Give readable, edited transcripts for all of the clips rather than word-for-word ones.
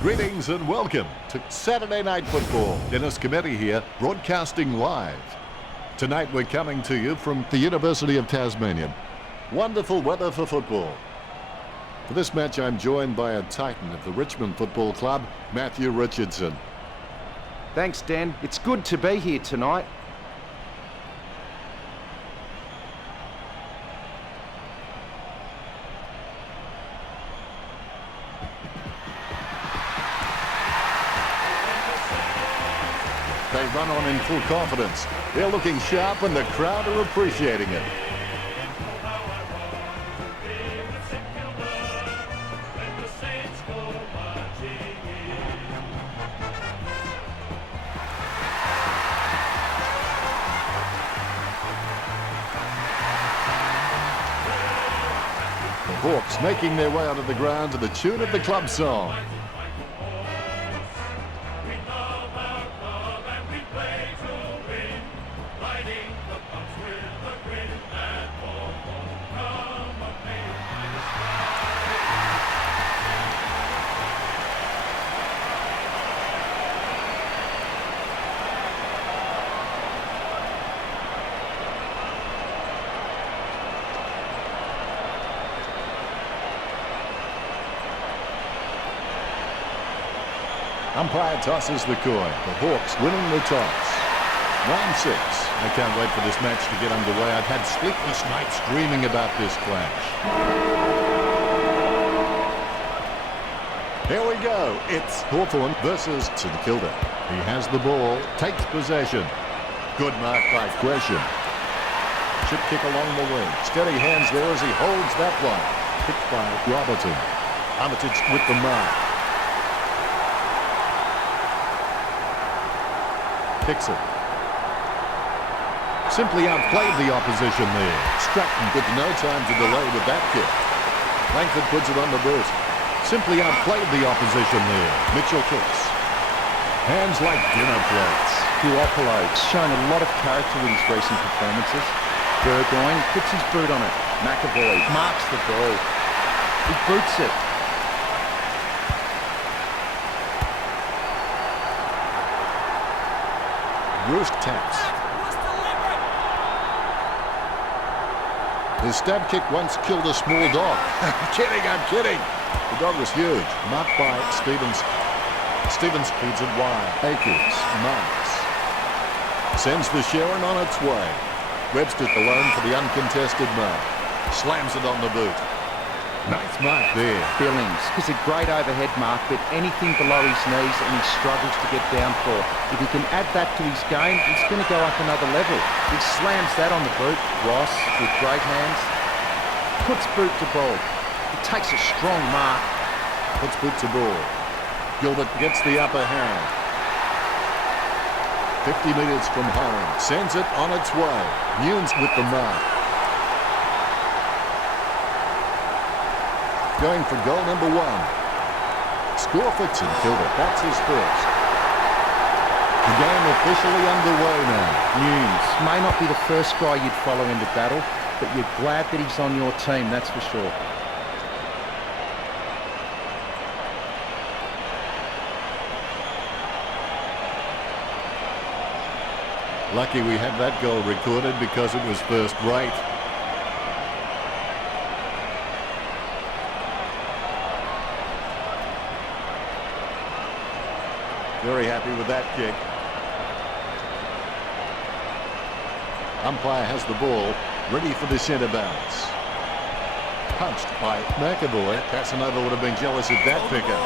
Greetings and welcome to Saturday Night Football. Dennis Cometti here, broadcasting live. Tonight we're coming to you from the University of Tasmania. Wonderful weather for football. For this match I'm joined by a titan of the Richmond Football Club, Matthew Richardson. Thanks, Dan. It's good to be here tonight. They run on in full confidence. They're looking sharp and the crowd are appreciating it. The Hawks making their way onto the ground to the tune of the club song. Umpire tosses the coin. The Hawks winning the toss. 9-6. I can't wait for this match to get underway. I've had sleepless nights dreaming about this clash. Here we go. It's Hawthorn versus St Kilda. He has the ball, takes possession. Good mark by Gresham. Chip kick along the wing. Steady hands there as he holds that one. Picked by Robertson. Armitage with the mark. Kicks it. Simply outplayed the opposition there. Stratton with no time to delay with that kick. Langford puts it on the boot. Simply outplayed the opposition there. Mitchell kicks. Hands like dinner plates. Puopolo's shown a lot of character with his recent performances. Burgoyne puts his boot on it. McAvoy marks the ball. He boots it. Roost taps. His stab kick once killed a small dog. I'm kidding. The dog was huge. Marked by Stevens. Stevens feeds it wide. Akers marks. Sends the Sharon on its way. Webster alone for the uncontested mark. Slams it on the boot. Nice mark there. Billings is a great overhead mark, but anything below his knees and he struggles to get down for. If he can add that to his game, he's going to go up another level. He slams that on the boot. Ross with great hands. Puts boot to ball. He takes a strong mark. Puts boot to ball. Gilbert gets the upper hand. 50 metres from home. Sends it on its way. Nunes with the mark. Going for goal number 1. Score for St Kilda. That's his first. The game officially underway now. Nunes may not be the first guy you'd follow into battle, but you're glad that he's on your team, that's for sure. Lucky we had that goal recorded because it was first rate. Very happy with that kick. Umpire has the ball, ready for the centre bounce. Punched by McAvoy. Casanova would have been jealous of that pickup.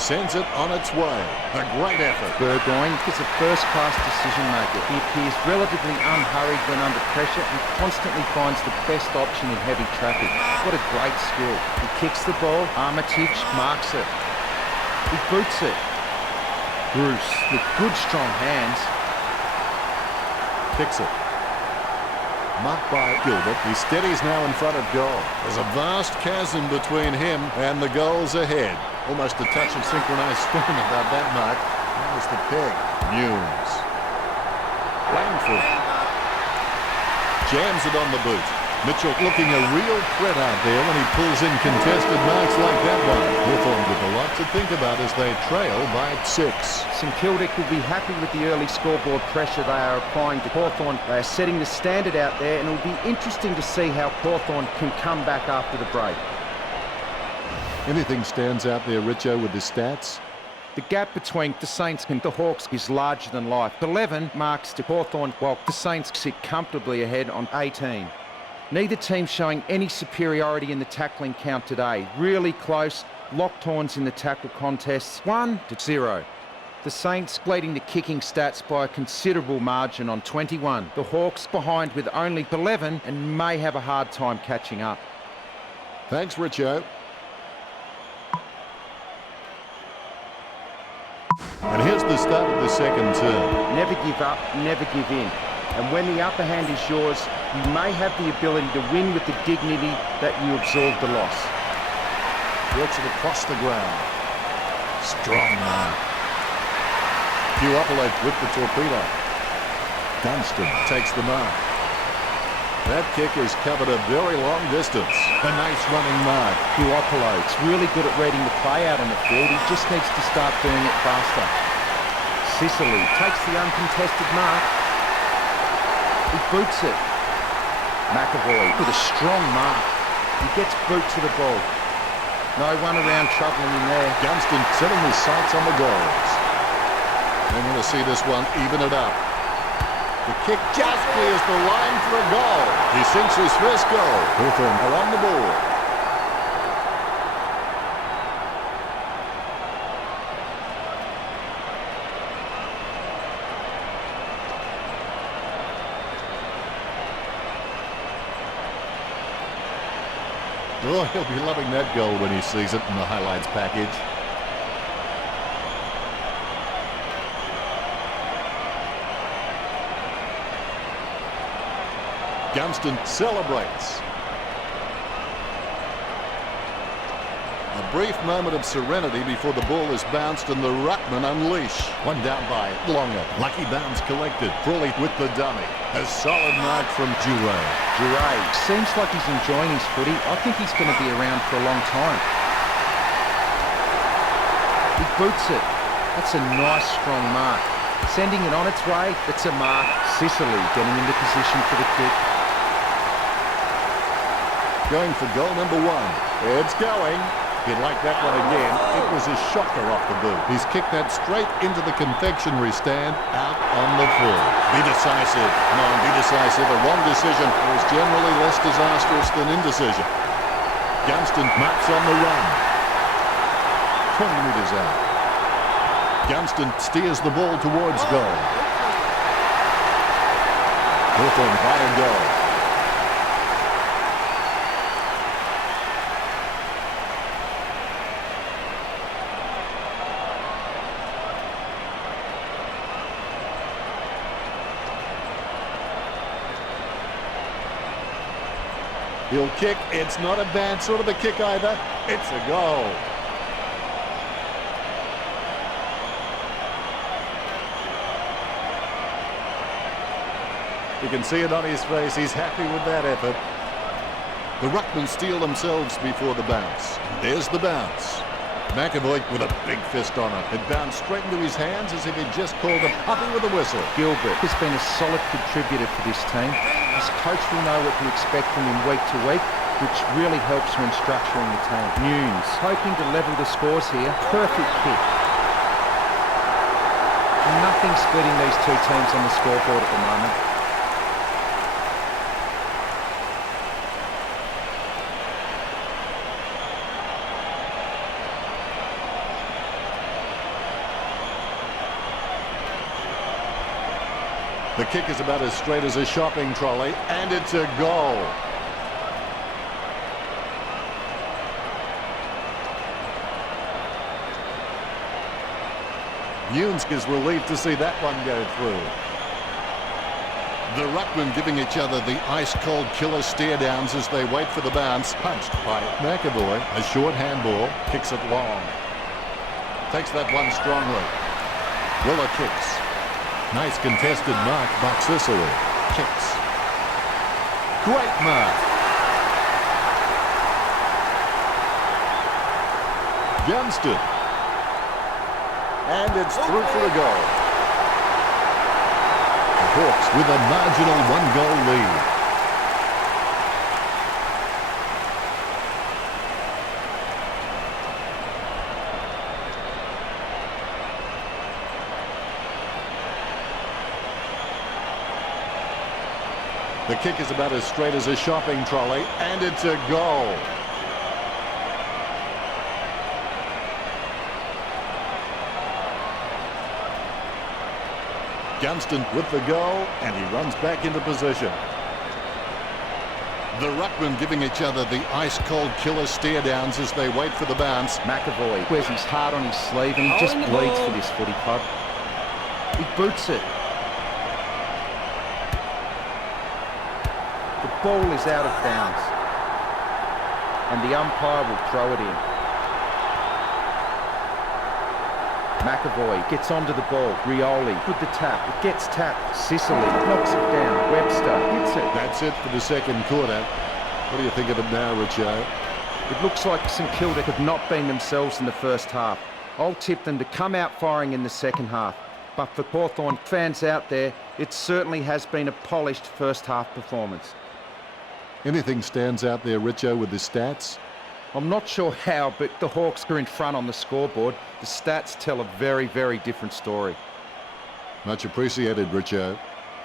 Sends it on its way. A great effort. Burgoyne is a first-class decision maker. He appears relatively unhurried when under pressure and constantly finds the best option in heavy traffic. What a great skill. He kicks the ball. Armitage marks it. He boots it. Bruce with good strong hands. Kicks it. Marked by Gilbert. He steadies now in front of goal. There's a vast chasm between him and the goals ahead. Almost a touch of synchronized spin about that mark. That was the peg. Nunes. Langford. Jams it on the boot. Mitchell looking a real threat out there when he pulls in contested marks like that one. Hawthorn with a lot to think about as they trail by 6. St Kilda will be happy with the early scoreboard pressure they are applying to Hawthorn. They are setting the standard out there, and it will be interesting to see how Hawthorn can come back after the break. Anything stands out there, Richo, with the stats? The gap between the Saints and the Hawks is larger than life. 11 marks to Hawthorn, while the Saints sit comfortably ahead on 18. Neither team showing any superiority in the tackling count today. Really close, locked horns in the tackle contests, 1-0. The Saints leading the kicking stats by a considerable margin on 21. The Hawks behind with only 11 and may have a hard time catching up. Thanks, Richo. And here's the start of the second term. Never give up, never give in. And when the upper hand is yours, you may have the ability to win with the dignity that you absorbed the loss. Works it across the ground. Strong man. Puopolo with the torpedo. Dunstan takes the mark. That kick has covered a very long distance. A nice running mark. Puopolo, it's really good at reading the play out on the field. He just needs to start doing it faster. Sicily takes the uncontested mark. He boots it. McAvoy with a strong mark. He gets boot to the ball. No one around troubling him there. Gunston setting his sights on the goals. They want to see this one even it up. The kick just clears the line for a goal. He sinks his first goal. Hawthorn are on the board. Oh, he'll be loving that goal when he sees it in the highlights package. Gunston celebrates. A brief moment of serenity before the ball is bounced and the ruckman unleash. One down by Longer. Lucky bounce collected. Crawley with the dummy. A solid mark from Duray. Duray seems like he's enjoying his footy. I think he's going to be around for a long time. He boots it. That's a nice strong mark. Sending it on its way, it's a mark. Sicily getting into position for the kick. Going for goal number 1. It's going. He'd like that one again. It was a shocker off the boot. He's kicked that straight into the confectionery stand, out on the full. Be decisive. Come on, be decisive. A wrong decision is generally less disastrous than indecision. Gunston marks on the run. 20 metres out. Gunston steers the ball towards goal. Hawthorn by a goal. He'll kick. It's not a bad sort of a kick either. It's a goal. You can see it on his face. He's happy with that effort. The ruckmen steel themselves before the bounce. There's the bounce. McAvoy with a big fist on it. It bounced straight into his hands as if he'd just called a puppy with a whistle. Gilbert has been a solid contributor for this team. His coach will know what to expect from him week to week, which really helps when structuring the team. Nunes hoping to level the scores here. Perfect kick. Nothing splitting these two teams on the scoreboard at the moment. The kick is about as straight as a shopping trolley, and it's a goal. Nunes is relieved to see that one go through. The ruckmen giving each other the ice-cold killer stare-downs as they wait for the bounce. Punched by McAvoy. A short handball. Kicks it long. Takes that one strongly. Willer kicks. Nice contested mark by Sicily. Kicks. Great mark. Gunston. And it's through for a goal. The Hawks with a marginal one-goal lead. The kick is about as straight as a shopping trolley, and it's a goal. Gunston with the goal, and he runs back into position. The ruckmen giving each other the ice-cold killer stare-downs as they wait for the bounce. McAvoy wears his heart on his sleeve, and he just bleeds for this footy club. He boots it. The ball is out of bounds, and the umpire will throw it in. McAvoy gets onto the ball. Rioli with the tap. It gets tapped. Sicily knocks it down. Webster hits it. That's it for the second quarter. What do you think of it now, Richo? It looks like St Kilda have not been themselves in the first half. I'll tip them to come out firing in the second half. But for Hawthorn fans out there, it certainly has been a polished first half performance. Anything stands out there, Richo, with the stats? I'm not sure how, but the Hawks are in front on the scoreboard. The stats tell a very, very different story. Much appreciated, Richo.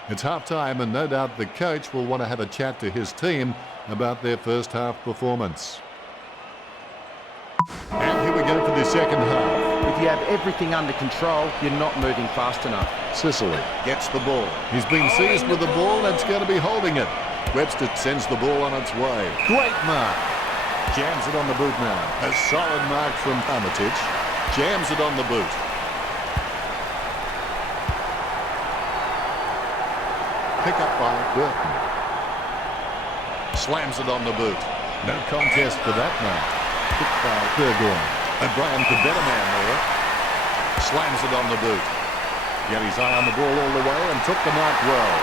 It's half-time, and no doubt the coach will want to have a chat to his team about their first half performance. And here we go for the second half. If you have everything under control, you're not moving fast enough. Sicily gets the ball. He's been seized with the ball, and it's going to be holding it. Webster sends the ball on its way. Great mark. Jams it on the boot now. A solid mark from Armitage. Jams it on the boot. Pick up by Burton. Slams it on the boot. No contest for that mark. Picked by Burgoyne. O'Brien, the better man there. Slams it on the boot. He had his eye on the ball all the way and took the mark well.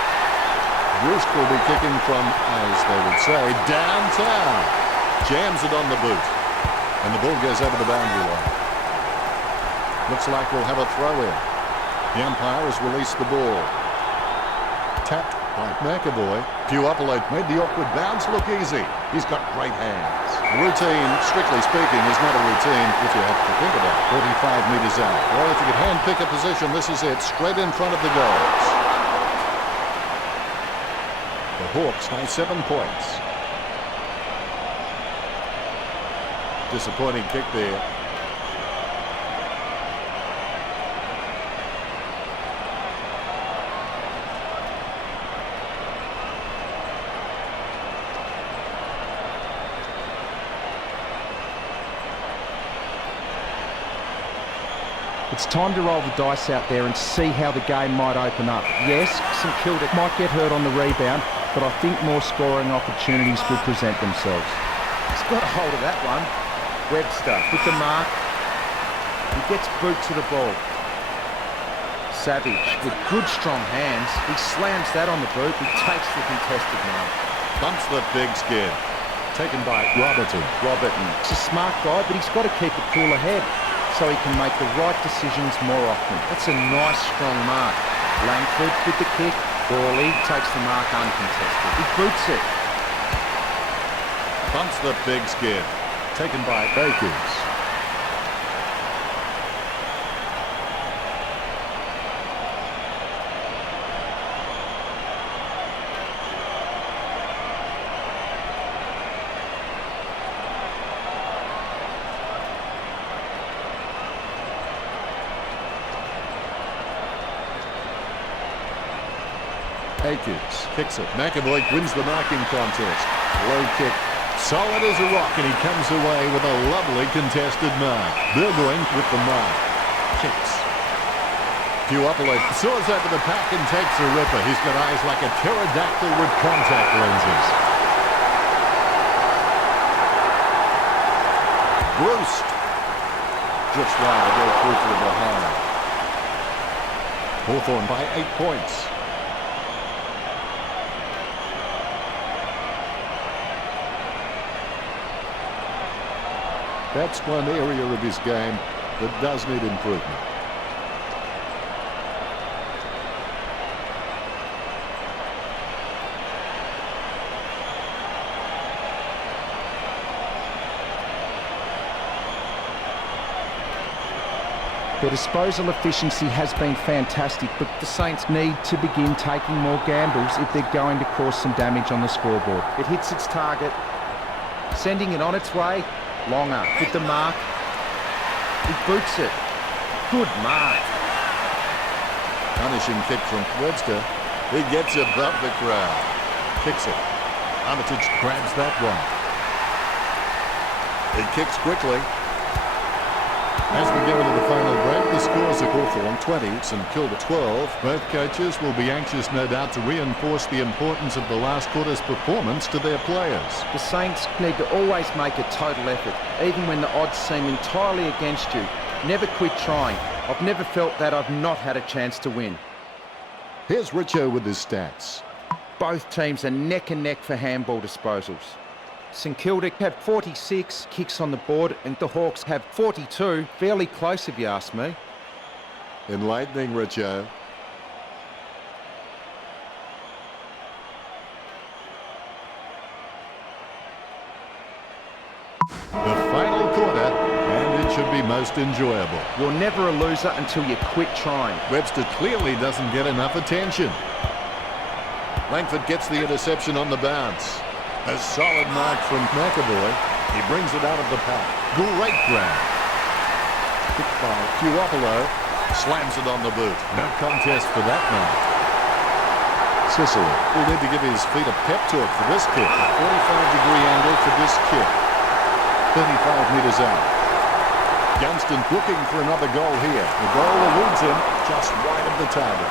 Roost will be kicking from, as they would say, downtown. Jams it on the boot. And the ball goes over the boundary line. Looks like we'll have a throw-in. The umpire has released the ball. Tapped by McAvoy. Puopolo made the awkward bounce look easy. He's got great hands. The routine, strictly speaking, is not a routine if you have to think about it. 45 metres out. Well, if you could hand pick a position, this is it. Straight in front of the goals. The Hawks by 7 points. Disappointing kick there. It's time to roll the dice out there and see how the game might open up. Yes, St Kilda might get hurt on the rebound, but I think more scoring opportunities will present themselves. He's got a hold of that one. Webster with the mark. He gets boot to the ball. Savage with good strong hands. He slams that on the boot. He takes the contested mark. Bumps the big skid. Taken by Robertson. He's a smart guy, but he's got to keep a cooler head so he can make the right decisions more often. That's a nice strong mark. Langford with the kick. Borley takes the mark uncontested. He boots it. Bumps the big skid. Taken by Bakers. Akers kicks it. McAvoy wins the marking contest. Low kick. Solid as a rock, and he comes away with a lovely contested mark. Burgoyne with the mark. Kicks. Puopolo soars over the pack and takes a ripper. He's got eyes like a pterodactyl with contact lenses. Bruce. Just wide to go through to the behind. Hawthorn by 8 points. That's one area of his game that does need improvement. Their disposal efficiency has been fantastic, but the Saints need to begin taking more gambles if they're going to cause some damage on the scoreboard. It hits its target, sending it on its way. Longer with the mark. He boots it. Good mark. Punishing kick from Webster. He gets above the crowd. Kicks it. Armitage grabs that one. He kicks quickly. As we go into the final break, the scores are Hawthorn 20, St Kilda 12. Both coaches will be anxious, no doubt, to reinforce the importance of the last quarter's performance to their players. The Saints need to always make a total effort, even when the odds seem entirely against you. Never quit trying. I've never felt that I've not had a chance to win. Here's Richo with his stats. Both teams are neck and neck for handball disposals. St Kilda have 46 kicks on the board and the Hawks have 42. Fairly close if you ask me. Enlightening, Richo. The final quarter, and it should be most enjoyable. You're never a loser until you quit trying. Webster clearly doesn't get enough attention. Langford gets the interception on the bounce. A solid mark from McAvoy. He brings it out of the pack. Great grab. Picked by Puopolo. Slams it on the boot. No contest for that mark. Sicily will need to give his feet a pep talk for this kick. A 45-degree angle for this kick. 35 metres out. Gunston looking for another goal here. The goal eludes him just wide of the target.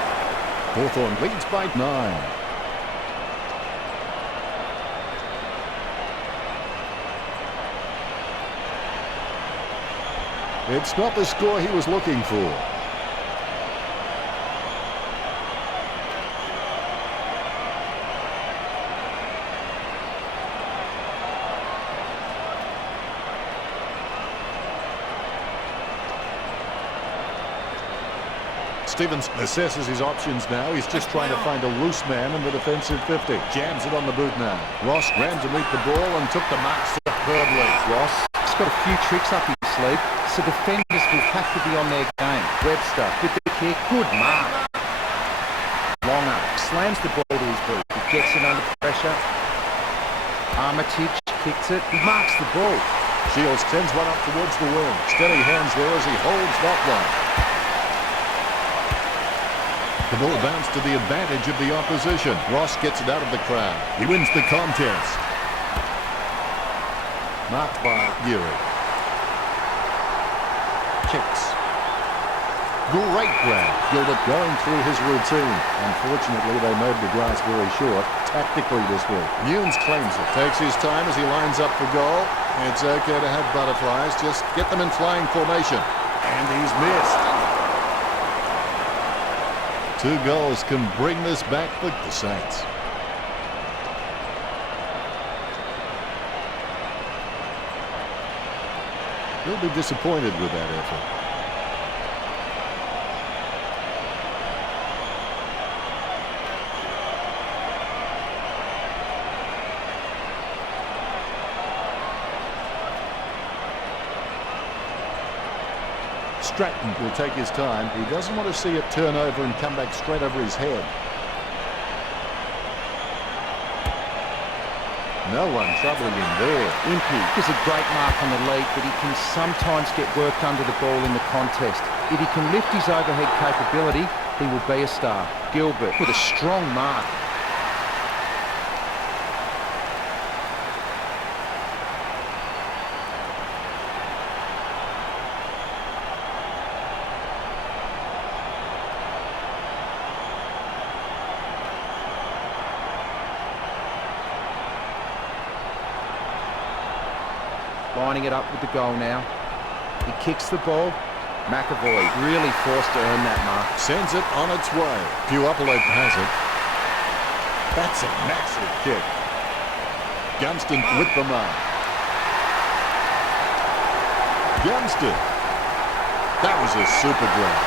Hawthorn leads by 9. It's not the score he was looking for. Stevens assesses his options now. He's just trying to find a loose man in the defensive 50. Jams it on the boot now. Ross ran to meet the ball and took the mark superbly. Ross has got a few tricks up his sleeve, so defenders will have to be on their game. Webster with the kick. Good mark. Longer slams the ball to his boot. He gets it under pressure. Armitage kicks it. He marks the ball. Shields sends one up towards the wing. Steady hands there as he holds that one. The ball bounced to the advantage of the opposition. Ross gets it out of the crowd. He wins the contest. Marked by Geary. Kicks. Great grab. Gilbert going through his routine. Unfortunately, they made the grass very short tactically this week. Newnes claims it. Takes his time as he lines up for goal. It's okay to have butterflies. Just get them in flying formation. And he's missed. 2 goals can bring this back for the Saints. He'll be disappointed with that effort. Stratton will take his time. He doesn't want to see it turn over and come back straight over his head. No one troubling him there. Impey is a great mark on the lead, but he can sometimes get worked under the ball in the contest. If he can lift his overhead capability, he will be a star. Gilbert with a strong mark. Lining it up with the goal now. He kicks the ball. McAvoy really forced to earn that mark. Sends it on its way. Puopolo has it. That's a massive kick. Gunston with the mark. against it. That was a super grab.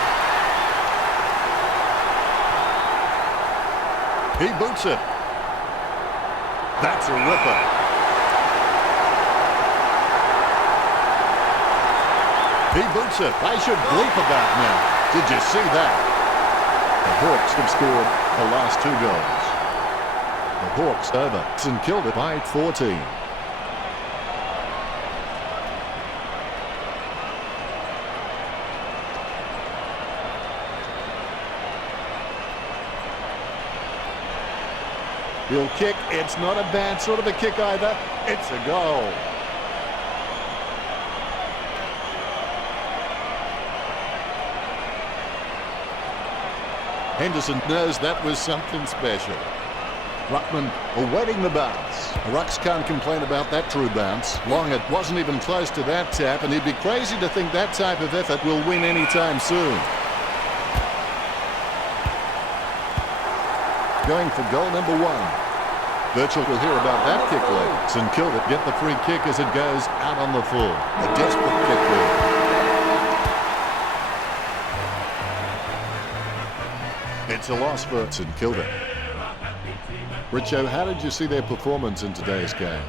He boots it. That's a ripper. He boots it. I should bleep about now. Did you see that? The Hawks have scored the last 2 goals. The Hawks over St Kilda by 14. He'll kick. It's not a bad sort of a kick either. It's a goal. Henderson knows that was something special. Ruckman awaiting the bounce. The Rucks can't complain about that true bounce. Long it wasn't even close to that tap, and he'd be crazy to think that type of effort will win anytime soon. Going for goal number 1. Virgil will hear about that kick later. St Kilda get the free kick as it goes out on the full. A desperate kick there. It's a loss for St Kilda. Richo, how did you see their performance in today's game?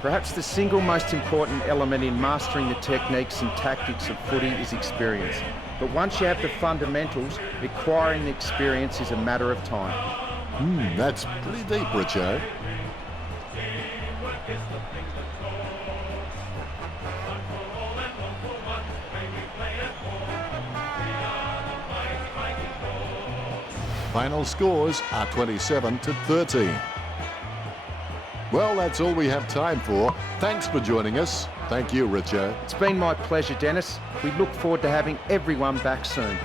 Perhaps the single most important element in mastering the techniques and tactics of footy is experience. But once you have the fundamentals, acquiring the experience is a matter of time. That's pretty deep, Richo. Final scores are 27-13. Well, that's all we have time for. Thanks for joining us. Thank you, Richo. It's been my pleasure, Dennis. We look forward to having everyone back soon.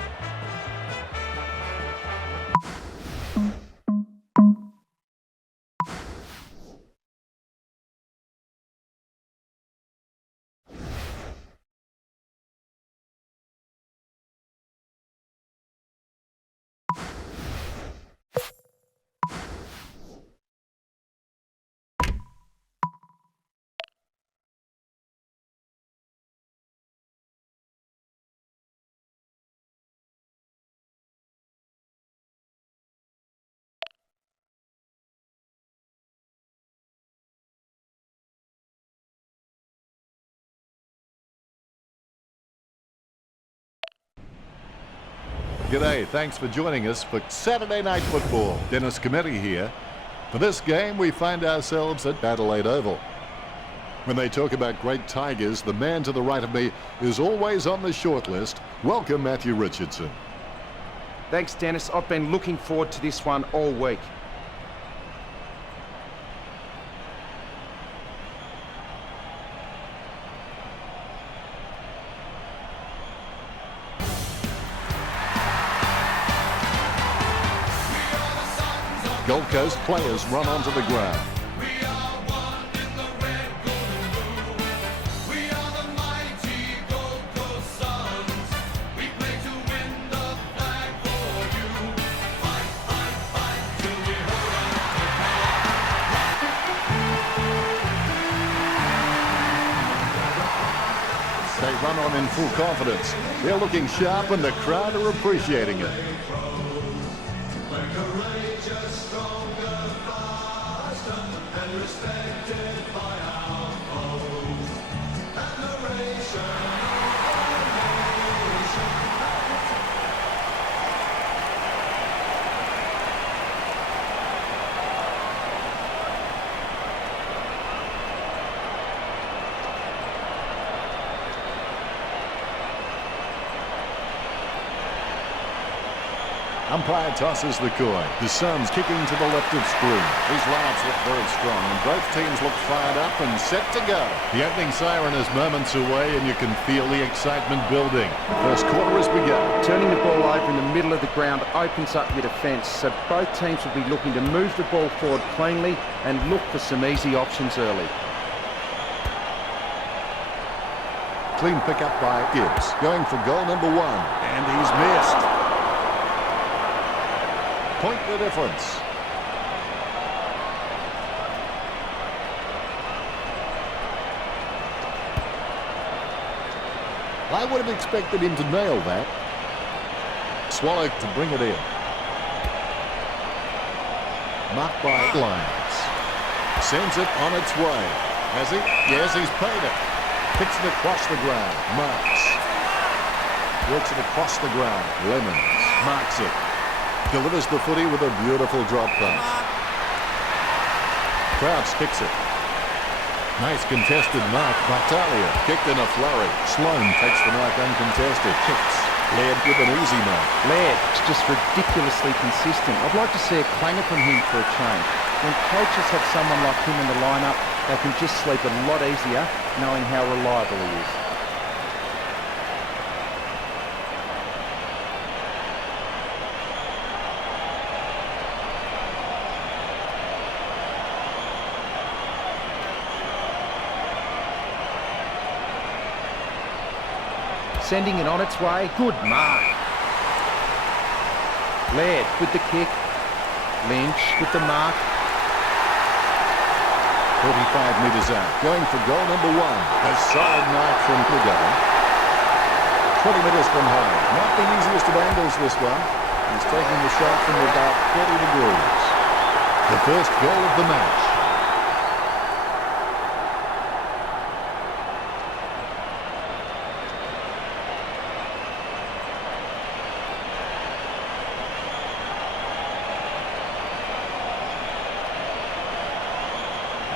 G'day, thanks for joining us for Saturday Night Football. Dennis Cometti here. For this game, we find ourselves at Adelaide Oval. When they talk about great Tigers, the man to the right of me is always on the short list. Welcome, Matthew Richardson. Thanks, Dennis. I've been looking forward to this one all week. Gold Coast players run onto the ground. They run on in full confidence. They're looking sharp and the crowd are appreciating it. Umpire tosses the coin. The Suns kicking to the left of screen. These lineups look very strong and both teams look fired up and set to go. The opening siren is moments away and you can feel the excitement building. The first quarter has begun. Turning the ball over in the middle of the ground opens up your defence, so both teams will be looking to move the ball forward cleanly and look for some easy options early. Clean pickup by Gibbs. Going for goal number 1. And he's missed. Point the difference. I would have expected him to nail that. Swallow to bring it in. Marked by Lyons. Sends it on its way. Has he? Yes, he's paid it. Kicks it across the ground. Marks. Works it across the ground. Lemons. Marks it. Delivers the footy with a beautiful drop pass. Crouch kicks it. Nice contested mark. Bartalia kicked in a flurry. Sloan takes the mark uncontested. Kicks. Laird with an easy mark. Laird is just ridiculously consistent. I'd like to see a clanger from him for a change. When coaches have someone like him in the lineup, they can just sleep a lot easier knowing how reliable he is. Sending it on its way. Good mark. Laird with the kick. Lynch with the mark. 45 metres out. Going for goal number 1. A solid mark from Pugo. 20 metres from home. Not the easiest of angles, this one. He's taking the shot from about 30 degrees. The first goal of the match.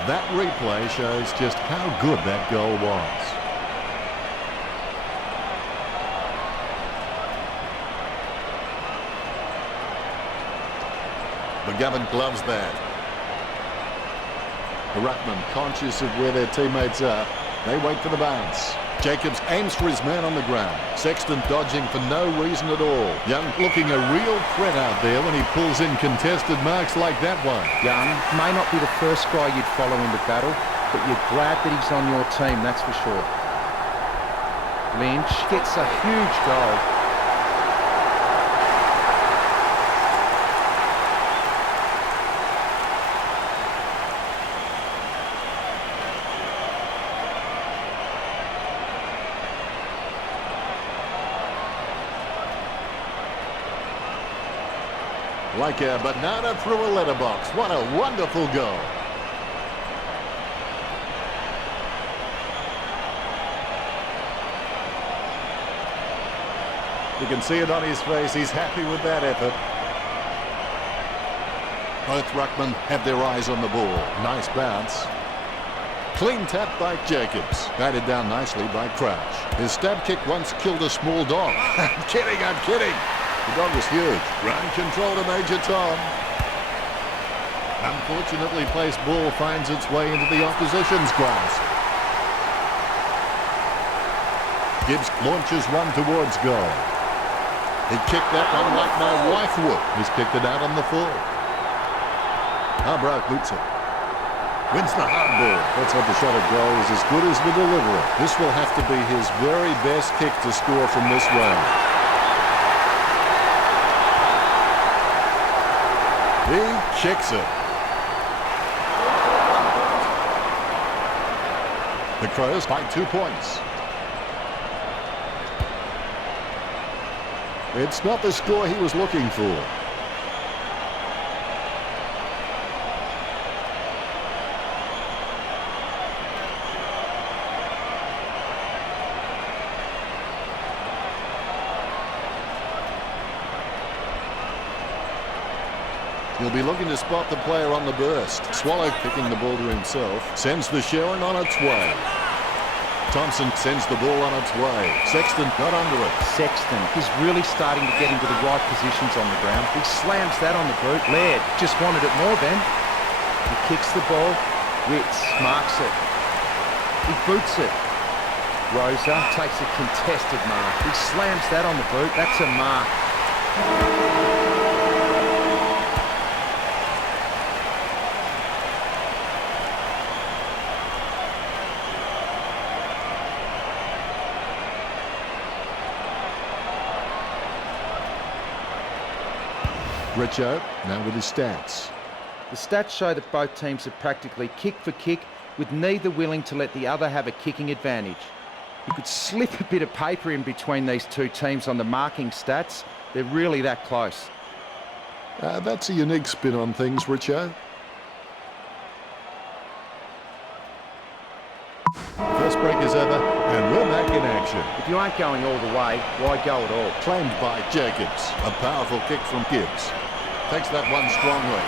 That replay shows just how good that goal was. McGovern gloves that. The ruckman, conscious of where their teammates are, they wait for the bounce. Jacobs aims for his man on the ground. Sexton dodging for no reason at all. Young looking a real threat out there when he pulls in contested marks like that one. Young may not be the first guy you'd follow into battle, but you're glad that he's on your team, that's for sure. Lynch gets a huge goal. Like a banana through a letterbox. What a wonderful goal. You can see it on his face. He's happy with that effort. Both ruckmen have their eyes on the ball. Nice bounce. Clean tap by Jacobs. Batted down nicely by Crouch. His stab kick once killed a small dog. I'm kidding, I'm kidding. The dog was huge. Run control to Major Tom. Unfortunately, placed ball finds its way into the opposition's grasp. Gibbs launches one towards goal. He kicked that one like my wife would. He's kicked it out on the full. Harbrook boots it. Wins the hard ball. Let's hope the shot at goal is as good as the delivery. This will have to be his very best kick to score from this round. He kicks it. The Crows by 2 points. It's not the score he was looking for. He'll be looking to spot the player on the burst. Swallow kicking the ball to himself. Sends the Sharon on its way. Thompson sends the ball on its way. Sexton got under it. Sexton is really starting to get into the right positions on the ground. He slams that on the boot. Laird just wanted it more, Ben. He kicks the ball. Witts marks it. He boots it. Rosa takes a contested mark. He slams that on the boot. That's a mark. Richo now with his stats. The stats show that both teams have practically kick for kick, with neither willing to let the other have a kicking advantage. You could slip a bit of paper in between these two teams on the marking stats. They're really that close. That's a unique spin on things, Richo. First break is over, and we're back in action. If you aren't going all the way, why go at all? Claimed by Jacobs. A powerful kick from Gibbs. Takes that one strongly.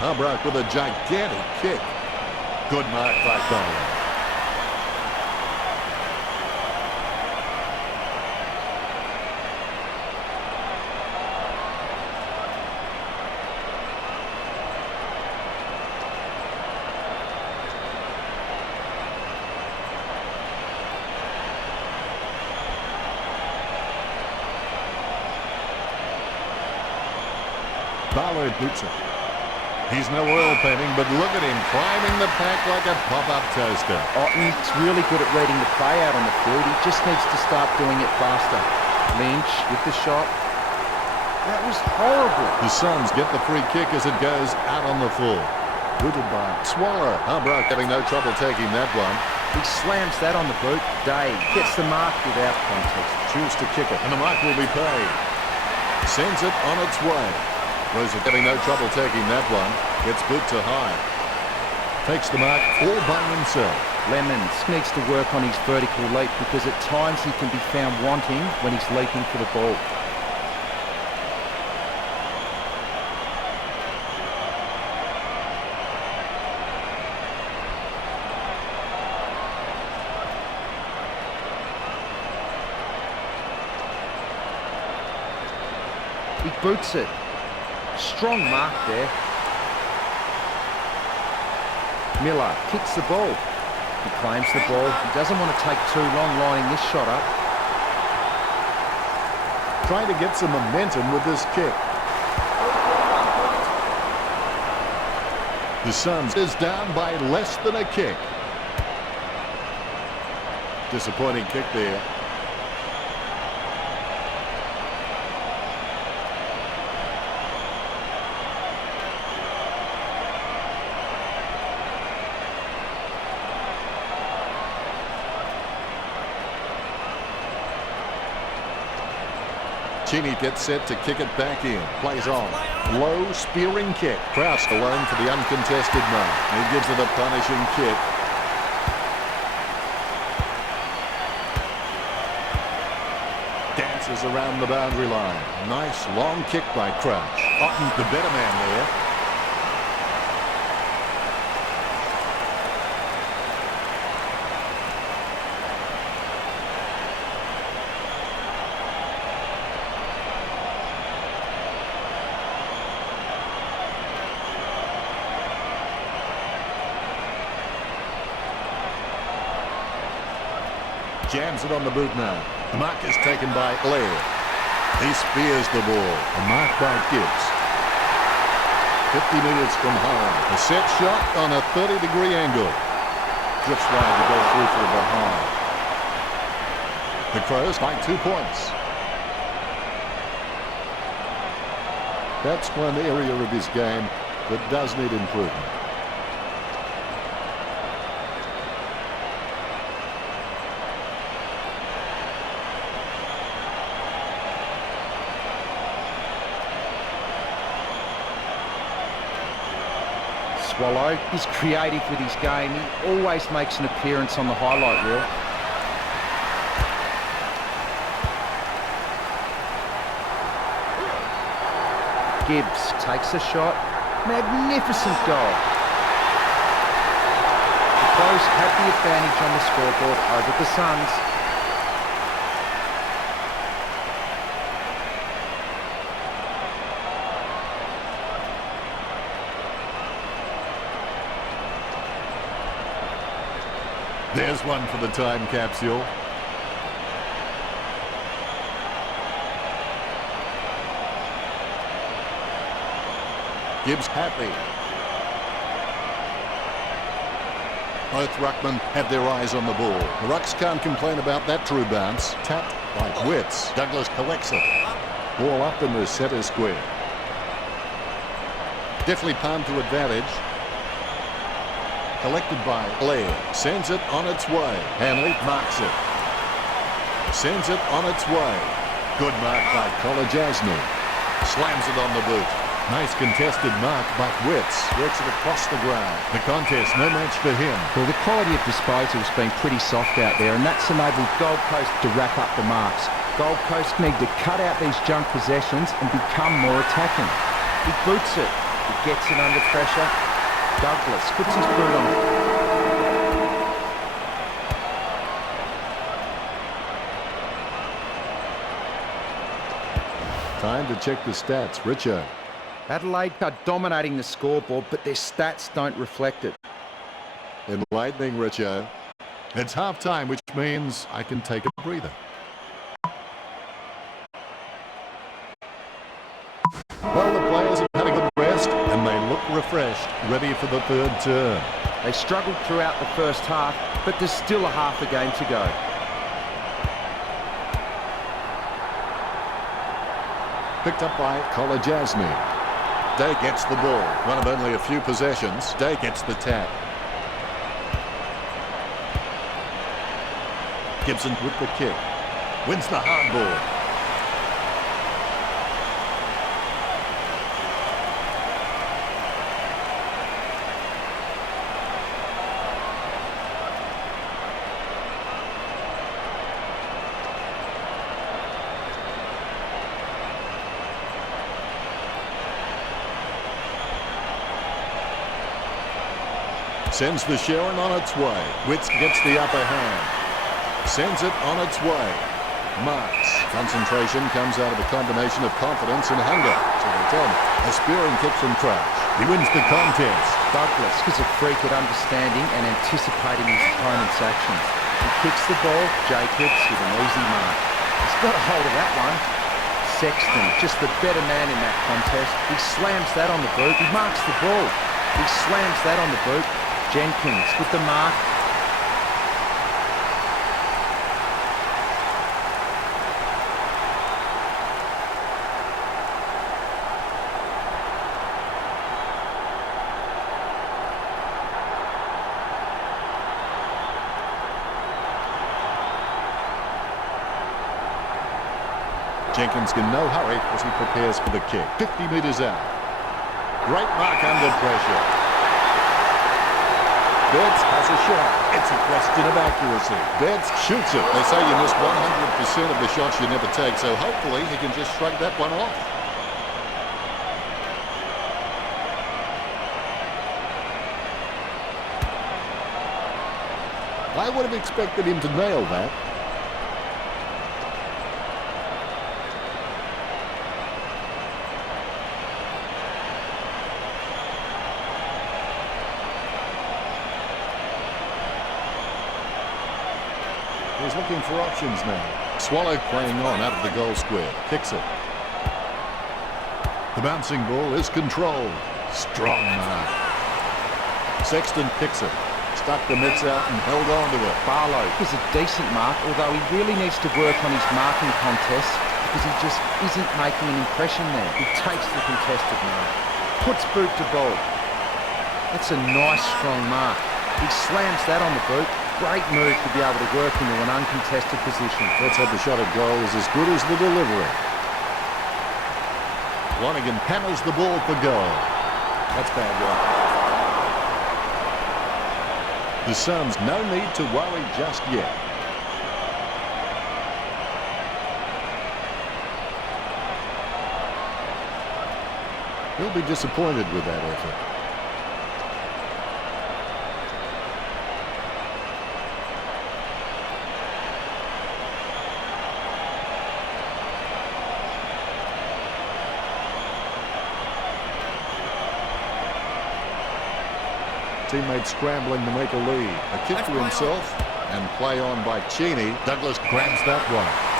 Harbrook with a gigantic kick. Good mark by Bowler. Ballard boots it. He's no oil painting, but look at him climbing the pack like a pop-up toaster. Otten's really good at reading the play out on the field. He just needs to start doing it faster. Lynch with the shot. That was horrible. The Suns get the free kick as it goes out on the full. Booted by Swallow. Harbrook having no trouble taking that one. He slams that on the boot. Day gets the mark without contest. Choose to kick it, and the mark will be paid. Sends it on its way. Rosa having no trouble taking that one. Gets boot to high. Takes the mark all by himself. Lemons needs to work on his vertical leap because at times he can be found wanting when he's leaping for the ball. He boots it. Strong mark there. Miller kicks the ball. He claims the ball. He doesn't want to take too long lining this shot up. Trying to get some momentum with this kick. The Suns is down by less than a kick. Disappointing kick there. Cheney gets set to kick it back in. Plays on. Low spearing kick. Kraus alone for the uncontested mark. He gives it a punishing kick. Dances around the boundary line. Nice long kick by Crouch. Otten the better man there. Jams it on the boot now. The mark is taken by Blair. He spears the ball. A mark by Gibbs. 50 metres from home. A set shot on a 30-degree angle. Drifts wide to go through for the behind. The Crows by 2 points. That's one area of his game that does need improvement. Swallow is creative with his game. He always makes an appearance on the highlight reel. Gibbs takes a shot. Magnificent goal. The Crows have the advantage on the scoreboard over the Suns. There's one for the time capsule. Gibbs happy. Both ruckmen have their eyes on the ball. The Rucks can't complain about that true bounce. Tapped by Witts. Douglas collects it. Ball up in the centre square. Definitely palmed to advantage. Collected by Blair. Sends it on its way. Hanley marks it. Sends it on its way. Good mark by Kolajasny. Slams it on the boot. Nice contested mark by Witts. Works it across the ground. The contest, no match for him. Well, the quality of disposal has been pretty soft out there, and that's enabled Gold Coast to rack up the marks. Gold Coast need to cut out these junk possessions and become more attacking. He boots it. He gets it under pressure. Douglas puts his boot on it. Time to check the stats. Richo. Adelaide are dominating the scoreboard, but their stats don't reflect it. Enlightening, Richo. It's half-time, which means I can take a breather. Well, the players have had a good rest, and they look refreshed, ready for the third term. They struggled throughout the first half, but there's still a half a game to go. Picked up by Kolajasny. Day gets the ball. One of only a few possessions. Day gets the tap. Gibson with the kick. Wins the hard ball. Sends the Sharon on its way. Witts gets the upper hand. Sends it on its way. Marks. Concentration comes out of a combination of confidence and hunger. So they tell him. A spearing kick from Crouch. He wins the contest. Douglas is a freak at understanding and anticipating his opponent's actions. He kicks the ball. Jacobs with an easy mark. He's got a hold of that one. Sexton, just the better man in that contest. He slams that on the boot. He marks the ball. He slams that on the boot. Jenkins with the mark. Jenkins in no hurry as he prepares for the kick. 50 metres out. Great mark under pressure. Betts has a shot. It's a question of accuracy. Betts shoots it. They say you miss 100% of the shots you never take, so hopefully he can just shrug that one off. I would have expected him to nail that. He's looking for options now. Swallow playing on out of the goal square. Kicks it. The bouncing ball is controlled. Strong mark. Sexton kicks it. Stuck the mitts out and held on to it. Barlow is a decent mark, although he really needs to work on his marking contests because he just isn't making an impression there. He takes the contested mark. Puts boot to ball. That's a nice, strong mark. He slams that on the boot. Great move to be able to work into an uncontested position. Let's hope the shot at goal is as good as the delivery. Lonergan hammers the ball for goal. That's bad work. The Suns no need to worry just yet. He'll be disappointed with that effort. Teammates scrambling to make a lead. A kick to himself and play on by Cheney. Douglas grabs that one.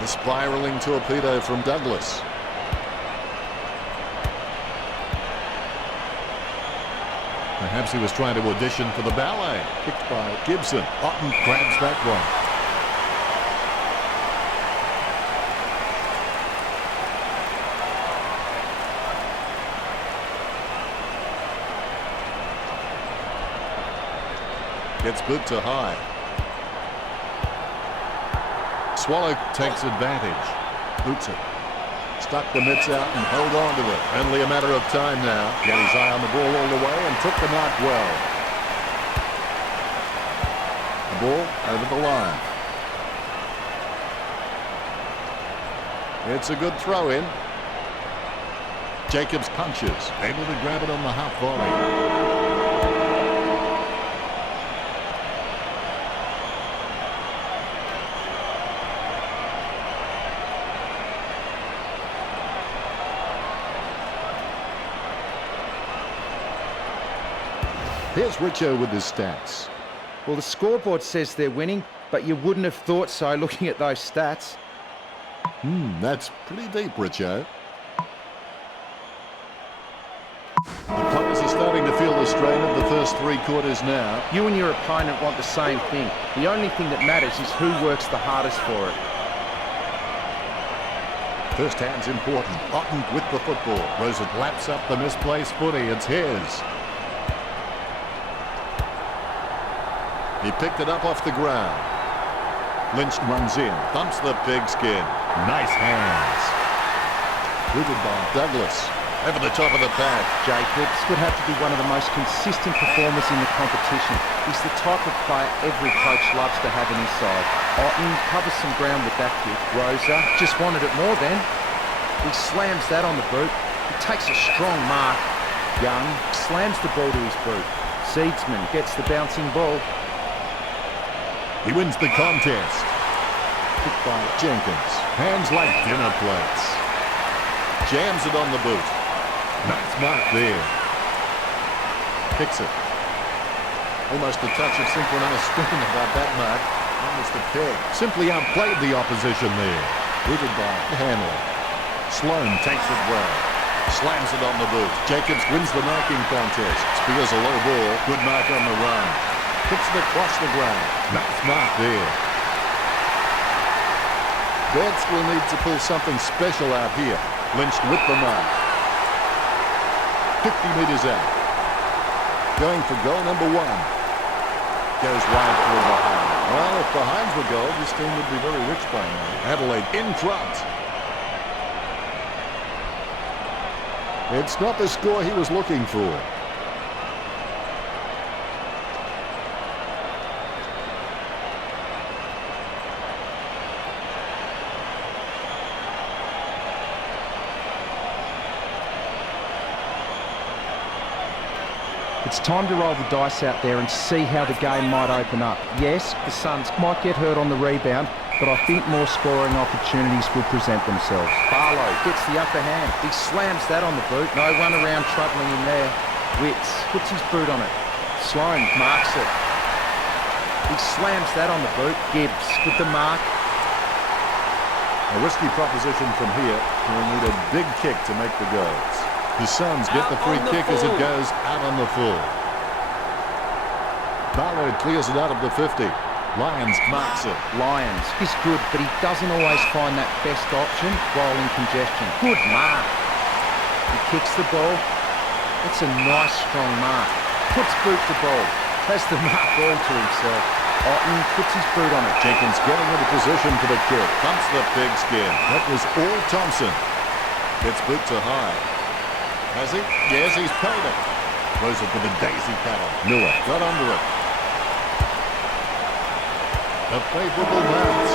The spiralling torpedo from Douglas. Perhaps he was trying to audition for the ballet. Kicked by Gibson. Otten grabs that one. Gets boot to high. Swallow takes advantage. Boots it. Stuck the mitts out and held on to it. Only a matter of time now. Got his eye on the ball all the way and took the mark well. The ball over the line. It's a good throw in. Jacobs punches. Able to grab it on the half volley. Here's Richo with his stats. Well, the scoreboard says they're winning, but you wouldn't have thought so looking at those stats. That's pretty deep, Richo. The players are starting to feel the strain of the first 3 quarters now. You and your opponent want the same thing. The only thing that matters is who works the hardest for it. First hand's important. Otten with the football. Rosen laps up the misplaced footy. It's his. He picked it up off the ground. Lynch runs in, thumps the pigskin. Nice hands. Rooted by Douglas. Over the top of the pad. Jacobs would have to be one of the most consistent performers in the competition. He's the type of player every coach loves to have in his side. Otten covers some ground with that kick. Rosa just wanted it more then. He slams that on the boot. He takes a strong mark. Young slams the ball to his boot. Seedsman gets the bouncing ball. He wins the contest. Kicked by Jenkins. Hands like dinner plates. Jams it on the boot. Nice mark there. Kicks it. Almost a touch of synchronized spinning about that mark. Almost a peg. Simply outplayed the opposition there. Rooted by Hanley. Sloan takes it well. Slams it on the boot. Jacobs wins the marking contest. Spears a low ball. Good mark on the run. Kicks it across the ground. Nice mark there. Birds will need to pull something special out here. Lynched with the mark. 50 metres out. Going for goal number 1. Goes wide for behind. Well, if behinds were goal, this team would be very rich by now. Adelaide in front. It's not the score he was looking for. It's time to roll the dice out there and see how the game might open up. Yes, the Suns might get hurt on the rebound, but I think more scoring opportunities will present themselves. Barlow gets the upper hand. He slams that on the boot. No run around troubling him there. Witts puts his boot on it. Sloan marks it. He slams that on the boot. Gibbs with the mark. A risky proposition from here. He'll need a big kick to make the goals. The Suns get the free kick as it goes out on the full. Barlow clears it out of the 50. Lyons marks it. Lyons is good, but he doesn't always find that best option while in congestion. Good mark. He kicks the ball. It's a nice, strong mark. Puts boot to ball. Has the mark all to himself. Otten puts his boot on it. Jenkins getting into position for the kick. Thumps the pigskin. That was all Thompson. Gets boot to high. Has he? Yes, he's paid it. Throws it with a daisy paddle. Miller got under it. A favourable bounce.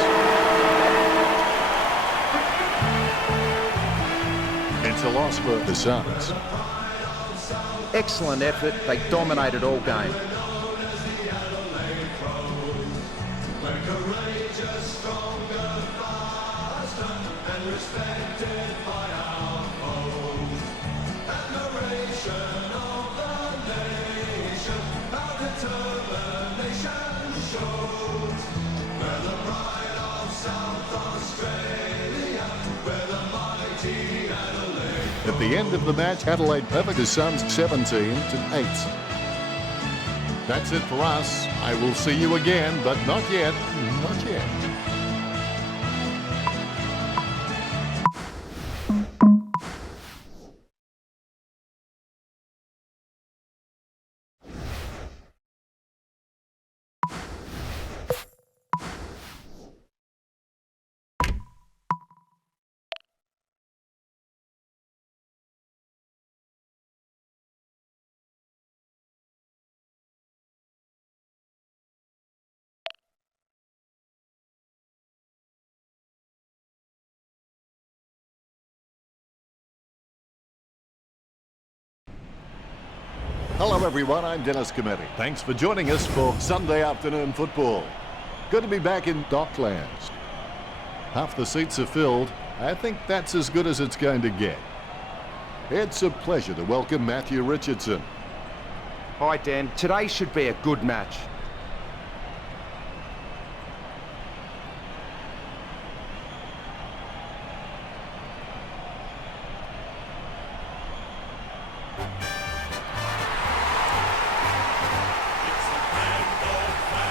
It's a loss for the Suns. Excellent effort. They dominated all game. Where the pride of South Australia At the end of the match, Adelaide over the Suns 17-8. That's it for us. I will see you again, but not yet. Not yet. Hello everyone, I'm Dennis Cometti. Thanks for joining us for Sunday afternoon football. Good to be back in Docklands. Half the seats are filled. I think that's as good as it's going to get. It's a pleasure to welcome Matthew Richardson. Hi, Dan. Today should be a good match.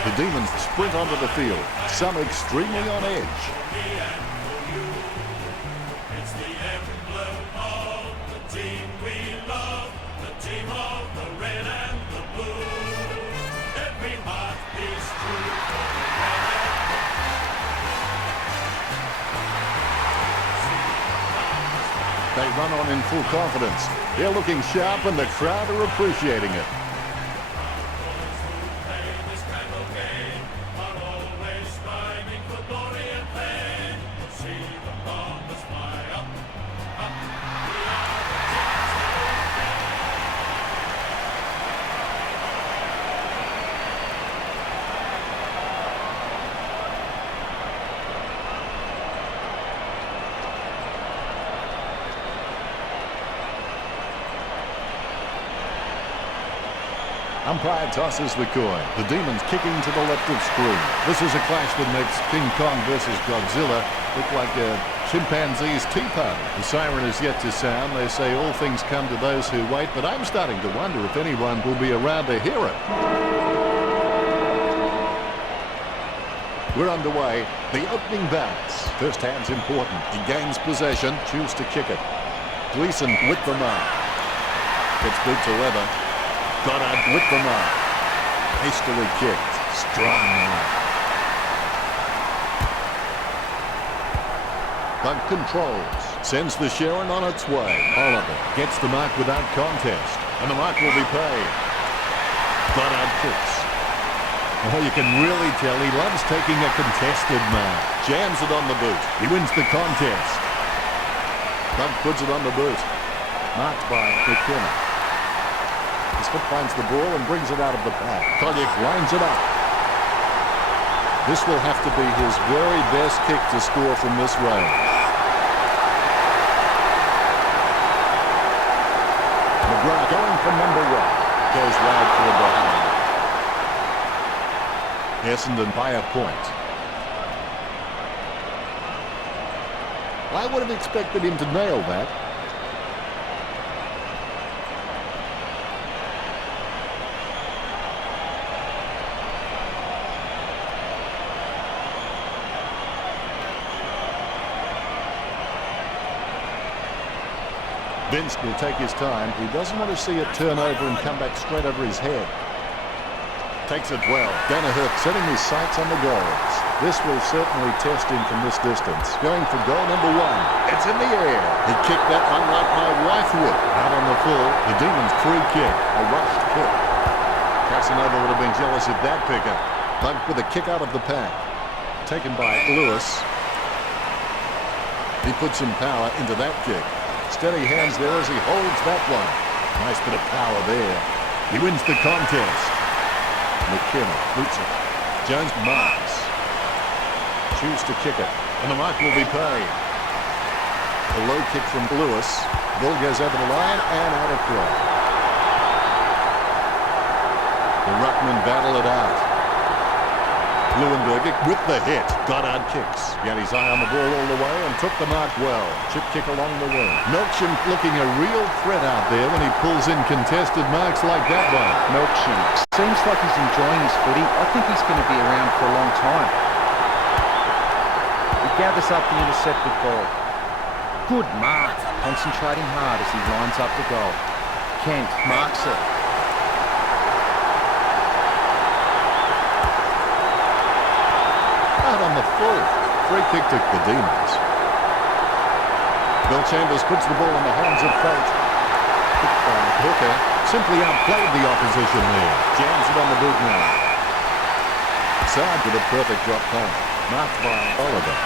The Demons sprint onto the field, some extremely on edge. It's the emblem of the team we love, the team of the red and the blue. Every heart beats true for the red and the blue. They run on in full confidence. They're looking sharp and the crowd are appreciating it. Umpire tosses the coin. The Demons kicking to the left of screen. This is a clash that makes King Kong versus Godzilla look like a chimpanzee's tea party. The siren is yet to sound. They say all things come to those who wait, but I'm starting to wonder if anyone will be around to hear it. We're underway. The opening bounce. First hand's important. He gains possession. Choose to kick it. Gleason with the mark. Gets boot to leather. Goddard with the mark. Hastily kicked. Strong mark. Bug controls. Sends the Sharon on its way. Oliver gets the mark without contest. And the mark will be paid. Goddard kicks. Oh, you can really tell he loves taking a contested mark. Jams it on the boot. He wins the contest. Bug puts it on the boot. Marked by McKenna. His foot finds the ball and brings it out of the pack. Kolyek lines it up. This will have to be his very best kick to score from this range. McGrath going for number one. Goes wide for a behind. Essendon by a point. I would have expected him to nail that. Vince will take his time. He doesn't want to see it turn over and come back straight over his head. Takes it well. Danaher setting his sights on the goals. This will certainly test him from this distance. Going for goal number one. It's in the air. He kicked that one like my wife would. Out on the full. The Demons free kick. A rushed kick. Casanova would have been jealous of that pickup. Bug with a kick out of the pack. Taken by Lewis. He puts some power into that kick. Steady hands there as he holds that one. Nice bit of power there. He wins the contest. McKenna boots it. Jones marks. Choose to kick it. And the mark will be paid. A low kick from Lewis. Ball goes over the line and out of play. The Ruckmen battle it out. Leuenberger with the hit. Goddard kicks. He had his eye on the ball all the way and took the mark well. Chip kick along the wing. Milksham looking a real threat out there when he pulls in contested marks like that one. Milksham seems like he's enjoying his footy. I think he's going to be around for a long time. He gathers up the intercepted ball. Good mark. Concentrating hard as he lines up the goal. Kent marks it. Out on the full. Free kick to the Demons. Bill Chambers puts the ball in the hands of fate. Hooker simply outplayed the opposition there. Jams it on the boot now. Saad with a perfect drop pass. Marked by Oliver.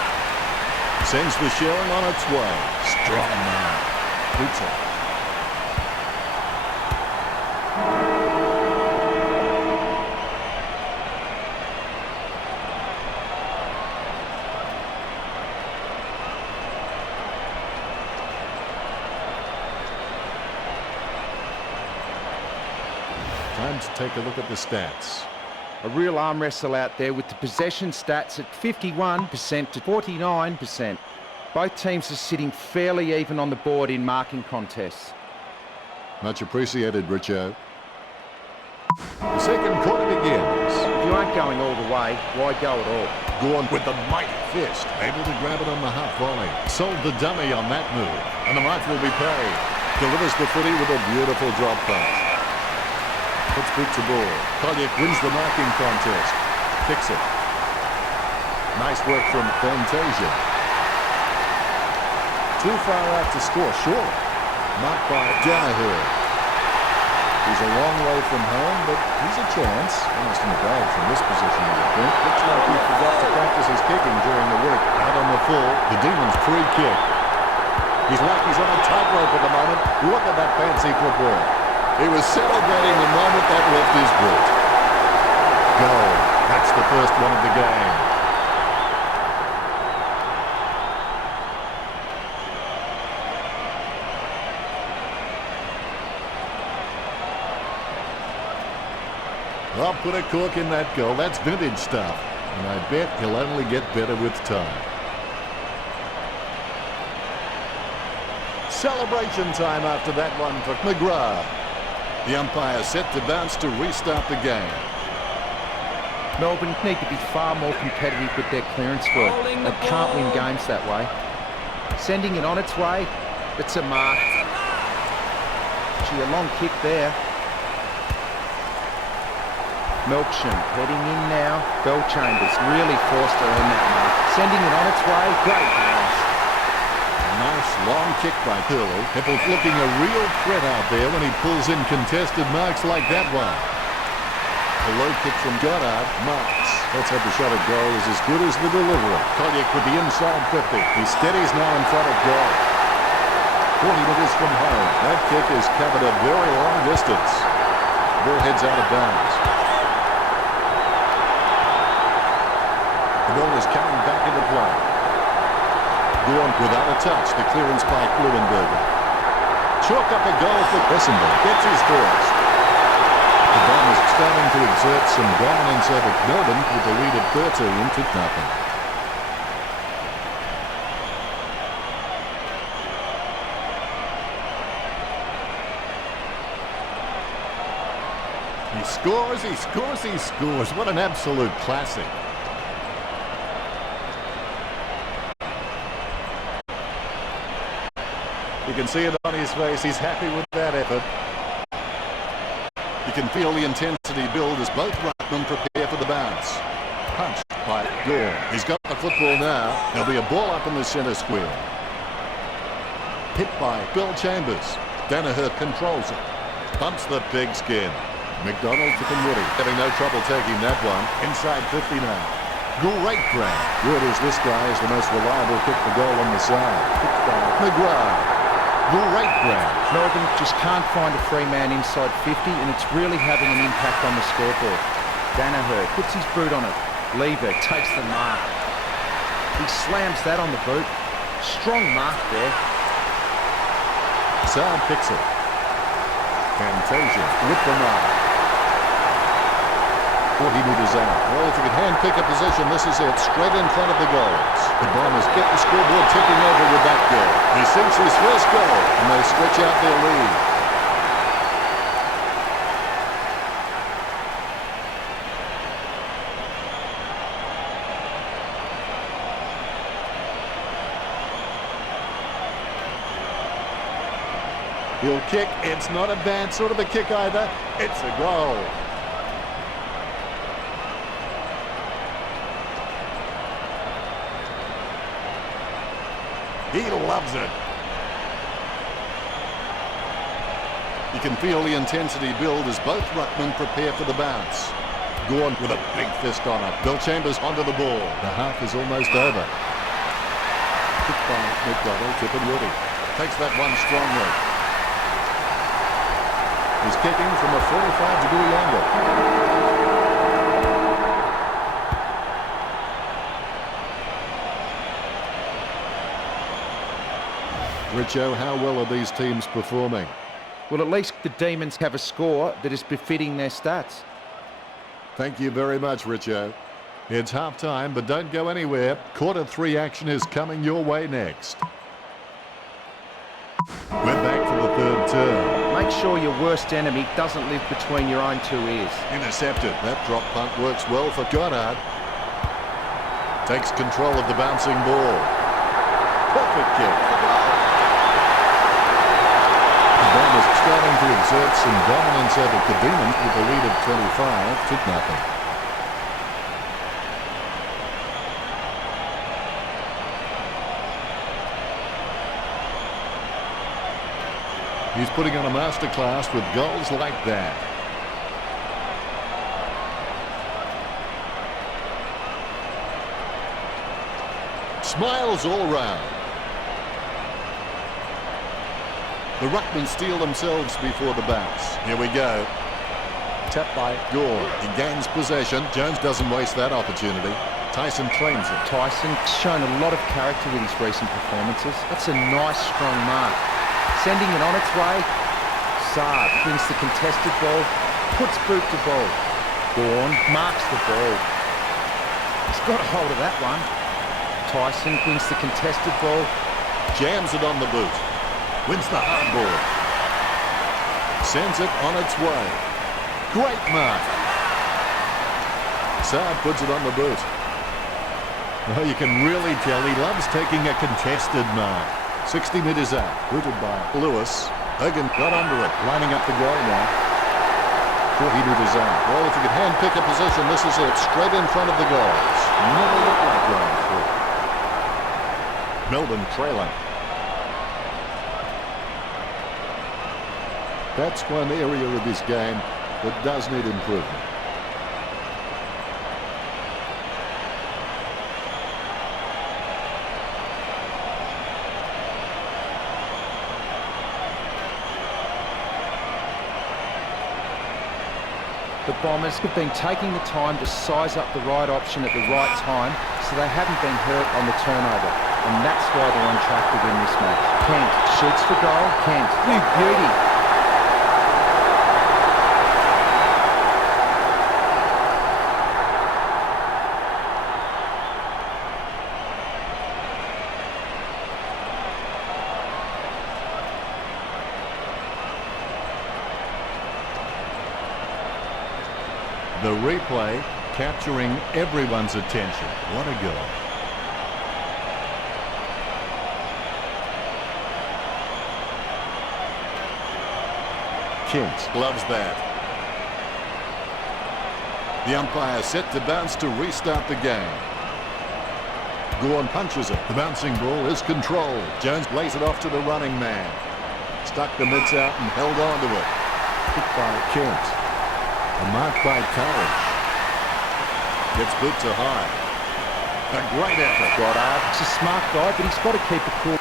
Sends the Sharon on its way. Strong man. Boots it. Time to take a look at the stats. A real arm wrestle out there with the possession stats at 51% to 49%. Both teams are sitting fairly even on the board in marking contests. Much appreciated, Richo. The second quarter begins. If you aren't going all the way, why go at all? Gorn with the mighty fist. Able to grab it on the half volley. Sold the dummy on that move. And the mark will be paid. Delivers the footy with a beautiful drop pass. Puts boot to ball. Kolyek wins the marking contest. Kicks it. Nice work from Fantasia. Too far out to score, surely. Marked by Danaher. He's a long way from home, but he's a chance. Almost in the bag from this position, you would think. Looks like he forgot to practice his kicking during the week. Out on the full, the Demons free kick. He's like he's on a tightrope at the moment. Look at that fancy football. He was celebrating the moment that left his boot. Goal. That's the first one of the game. I'll put a cork in that goal. That's vintage stuff. And I bet he'll only get better with time. Celebration time after that one for McGrath. The umpire set to bounce to restart the game. Melbourne need to be far more competitive with their clearance work. They can't win games that way. Sending it on its way. It's a mark. Gee, a long kick there. Milksham heading in now. Bell Chambers really forced to earn that mark. Sending it on its way. Great pass. Nice long kick by Hill. Hipple's looking a real threat out there when he pulls in contested marks like that one. A low kick from Goddard. Marks. Let's hope the shot at goal is as good as the delivery. Kolyek with the inside 50. He steadies now in front of goal. 40 metres from home. That kick has covered a very long distance. Ball heads out of bounds. The ball is coming back into play. Gorn without a touch. The clearance by Leuenberger. Chalk up a goal for Bessenberg. Gets his first. The Bombers starting to exert some dominance over Melbourne with a lead of 13 to nothing. He scores, he scores, he scores. What an absolute classic. You can see it on his face. He's happy with that effort. You can feel the intensity build as both ruckmen prepare for the bounce. Punched by Gorn. He's got the football now. There'll be a ball up in the centre square. Hit by Bill Chambers. Danaher controls it. Bumps the pigskin. McDonald to Woody. Having no trouble taking that one. Inside 50 now. Great grab. Word is this guy is the most reliable kick for goal on the side. Kicked by McGrath. Great grab. Melbourne just can't find a free man inside 50, and it's really having an impact on the scoreboard. Danaher puts his boot on it. Lever takes the mark. He slams that on the boot. Strong mark there. Saad picks it. Fantasia with the mark. 40 metres out. Well, if you can hand pick a position, this is it. Straight in front of the goals. The Bombers get the scoreboard ticking over with that goal. He sinks his first goal, and they stretch out their lead. He'll kick. It's not a bad sort of a kick either. It's a goal. He loves it. You can feel the intensity build as both ruckmen prepare for the bounce. Gorn with a big fist on it. Bill Chambers onto the ball. The half is almost over. Kick by McDonald, tip and Woody. Takes that one strongly. He's kicking from a 45-degree angle. Richo, how well are these teams performing? Well, at least the Demons have a score that is befitting their stats. Thank you very much, Richo. It's half-time, but don't go anywhere. Quarter 3 action is coming your way next. We're back for the third term. Make sure your worst enemy doesn't live between your own two ears. Intercepted. That drop punt works well for Goddard. Takes control of the bouncing ball. Perfect kick. The Bombers starting to exert some dominance over the Demons with a lead of 25 to nothing. He's putting on a masterclass with goals like that. Smiles all round. The ruckmen steel themselves before the bounce. Here we go. Tapped by Gore. He gains possession. Jones doesn't waste that opportunity. Tyson claims it. Tyson's shown a lot of character with his recent performances. That's a nice, strong mark. Sending it on its way. Saab wins the contested ball. Puts boot to ball. Gorn marks the ball. He's got hold of that one. Tyson wins the contested ball. Jams it on the boot. Wins the hardball. Sends it on its way. Great mark. Saab puts it on the boot. Oh, you can really tell he loves taking a contested mark. 60 metres out. Booted by Lewis. Hogan got under it. Lining up the goal now. 40 metres out. Well, if you could hand pick a position, this is it. Straight in front of the goals. Never looked like going through. Melbourne trailing. That's one area of this game that does need improvement. The Bombers have been taking the time to size up the right option at the right time, so they haven't been hurt on the turnover. And that's why they're on track to win this match. Kent shoots for goal. Kent, with beauty. The replay capturing everyone's attention. What a goal. Kent loves that. The umpire set to bounce to restart the game. Gorn punches it. The bouncing ball is controlled. Jones lays it off to the running man. Stuck the mitts out and held on to it. Kick by Kent. A mark by Courage. Gets boot to high. A great effort. Goddard. He's a smart guy, but he's got to keep it cool.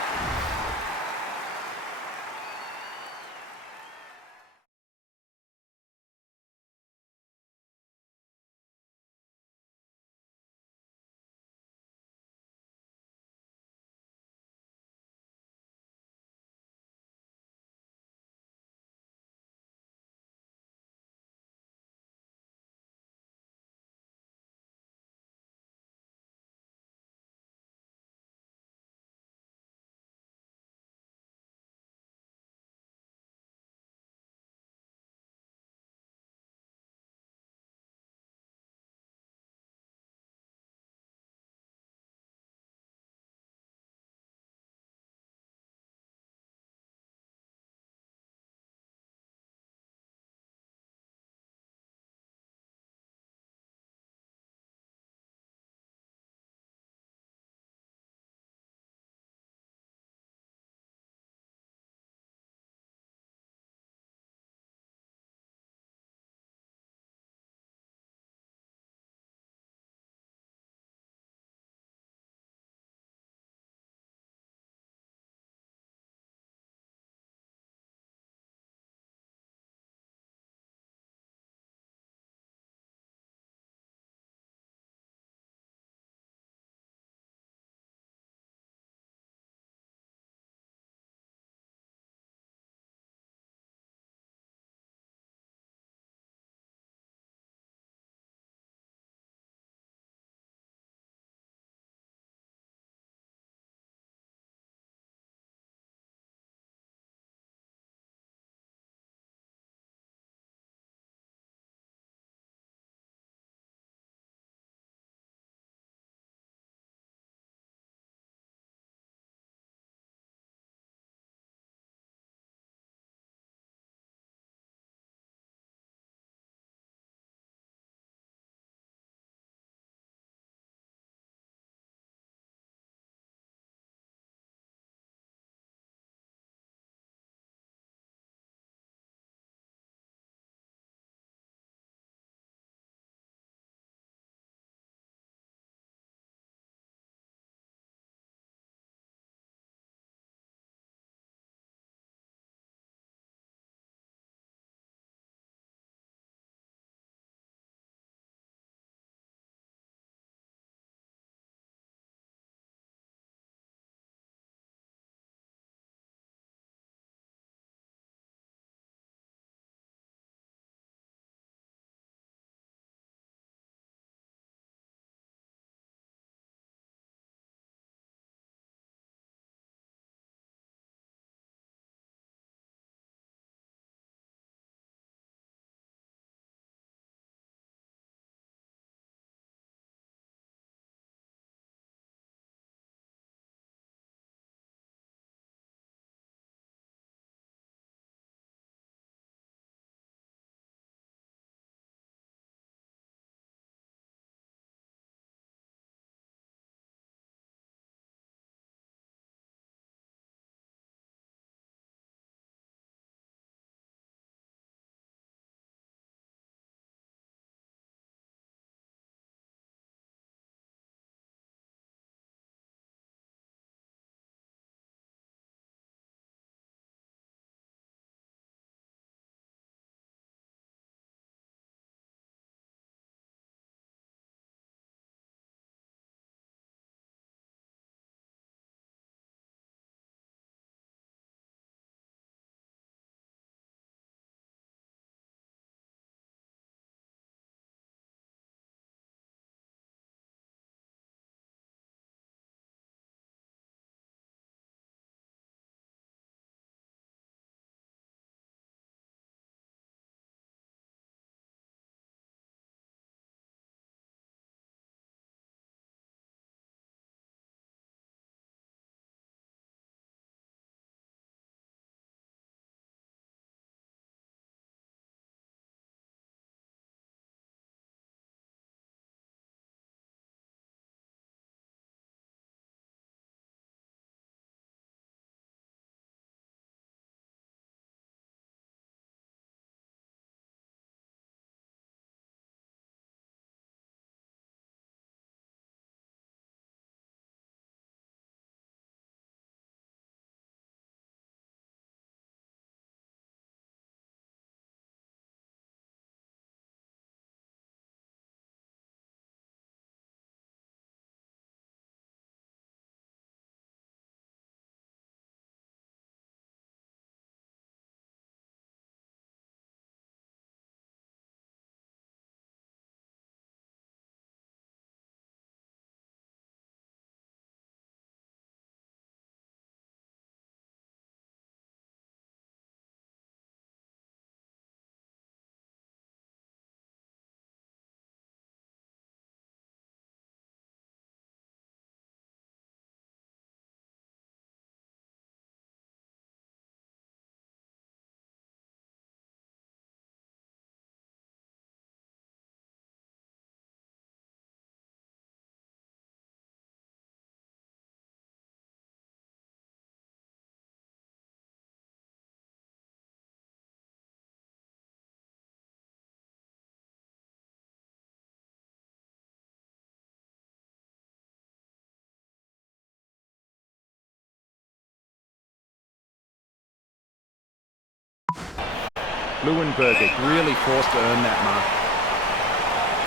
Leuenberger really forced to earn that mark.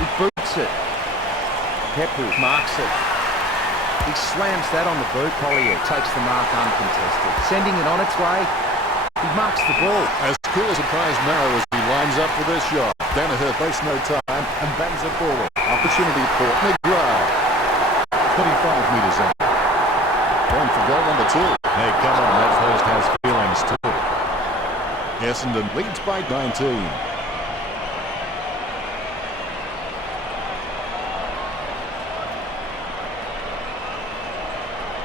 He boots it. Pepu marks it. He slams that on the boot. Collier takes the mark uncontested. Sending it on its way. He marks the ball. As cool as a prized marrow as he lines up for this shot. Danaher wastes no time and bangs it forward. Opportunity for McGrath. 25 metres out. Going for goal number 2. Hey, come on, that first has feelings too. Essendon leads by 19.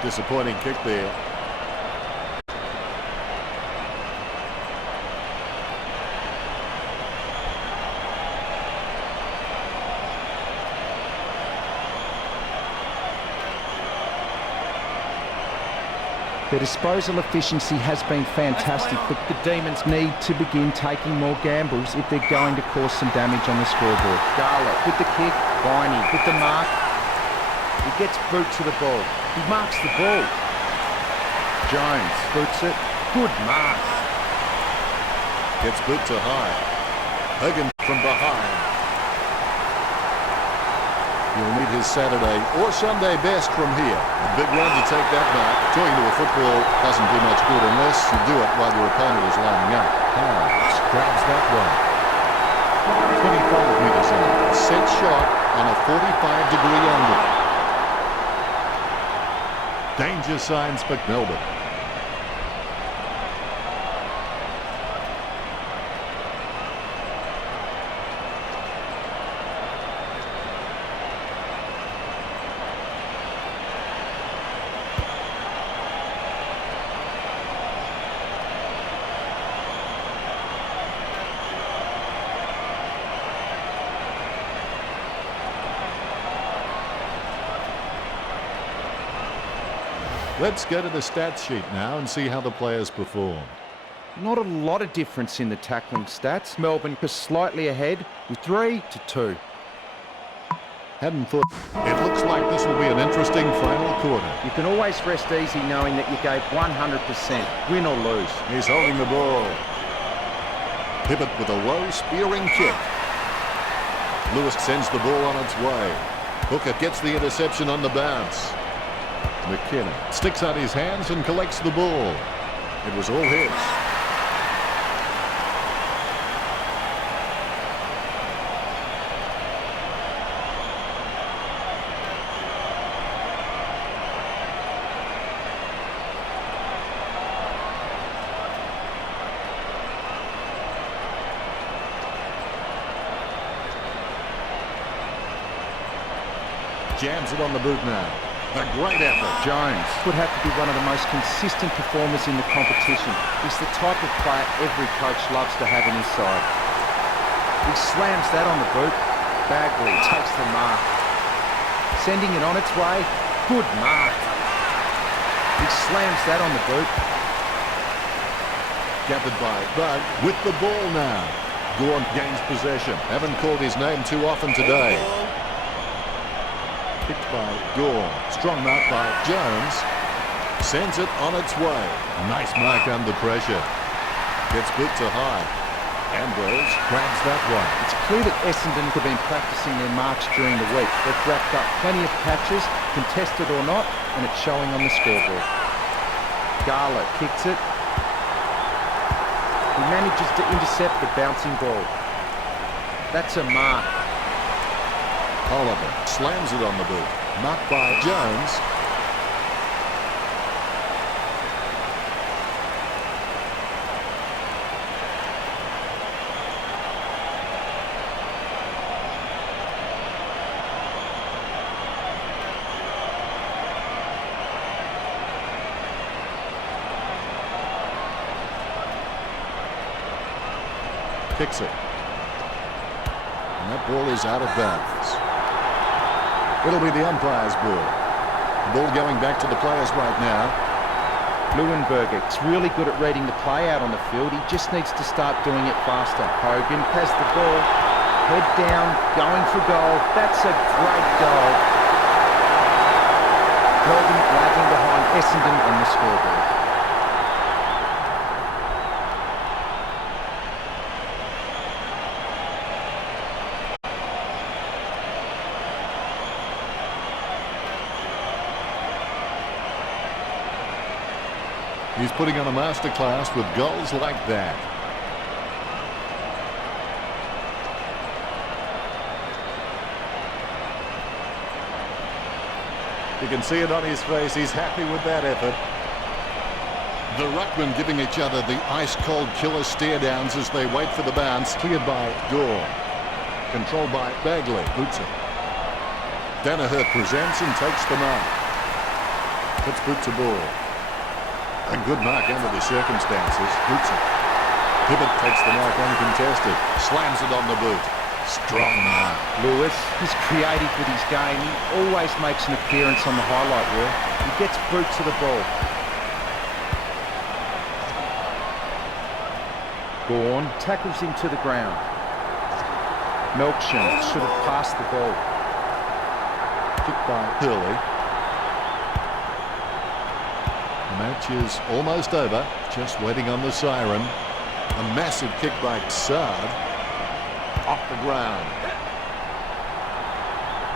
Disappointing kick there. Their disposal efficiency has been fantastic, but the Demons need to begin taking more gambles if they're going to cause some damage on the scoreboard. Garlett with the kick, Viney with the mark. He gets boot to the ball. He marks the ball. Jones boots it. Good mark. Gets boot to high. Hogan from behind. He'll need his Saturday or Sunday best from here. A big run to take that back. Joining to a football doesn't do much good unless you do it while your opponent is lining up. Hines grabs that one. 25 metres in. Set shot on a 45-degree angle. Danger signs for Melbourne. Let's go to the stats sheet now and see how the players perform. Not a lot of difference in the tackling stats. Melbourne is slightly ahead with 3-2. Hadn't thought. It looks like this will be an interesting final quarter. You can always rest easy knowing that you gave 100%, win or lose. He's holding the ball. Pivot with a low spearing kick. Lewis sends the ball on its way. Hooker gets the interception on the bounce. McKenna sticks out his hands and collects the ball. It was all his. Jams it on the boot now. A great effort. Jones would have to be one of the most consistent performers in the competition. He's the type of player every coach loves to have in his side. He slams that on the boot. Bagley takes the mark. Sending it on its way. Good mark. He slams that on the boot. Gathered by Bug with the ball now. Gorn gains possession. Haven't called his name too often today. Picked by Gorn. Strong mark by Jones. Sends it on its way. Nice mark under pressure. Gets boot to high. Ambrose grabs that one. It's clear that Essendon have been practicing their marks during the week. They've wrapped up plenty of catches, contested or not, and it's showing on the scoreboard. Garlett kicks it. He manages to intercept the bouncing ball. That's a mark. Oliver slams it on the boot. Marked by Jones. Kicks it. And that ball is out of bounds. It'll be the umpire's ball. The ball going back to the players right now. Leuenberger is really good at reading the play out on the field. He just needs to start doing it faster. Hogan has the ball. Head down, going for goal. That's a great goal. Melbourne lagging behind Essendon on the scoreboard. He's putting on a masterclass with goals like that. You can see it on his face. He's happy with that effort. The ruckmen giving each other the ice-cold killer stare-downs as they wait for the bounce. Cleared by Gore. Controlled by Bagley. Boots it. Danaher presents and takes the mark. Puts Boots a ball. A good mark under the circumstances. Boots it. Hibbert takes the mark uncontested. Slams it on the boot. Strong mark. Lewis is creative with his game. He always makes an appearance on the highlight reel. He gets Boots to the ball. Gawn tackles him to the ground. Melksham should have passed the ball. Kicked by Hurley. The match is almost over. Just waiting on the siren. A massive kick by Sard. Off the ground.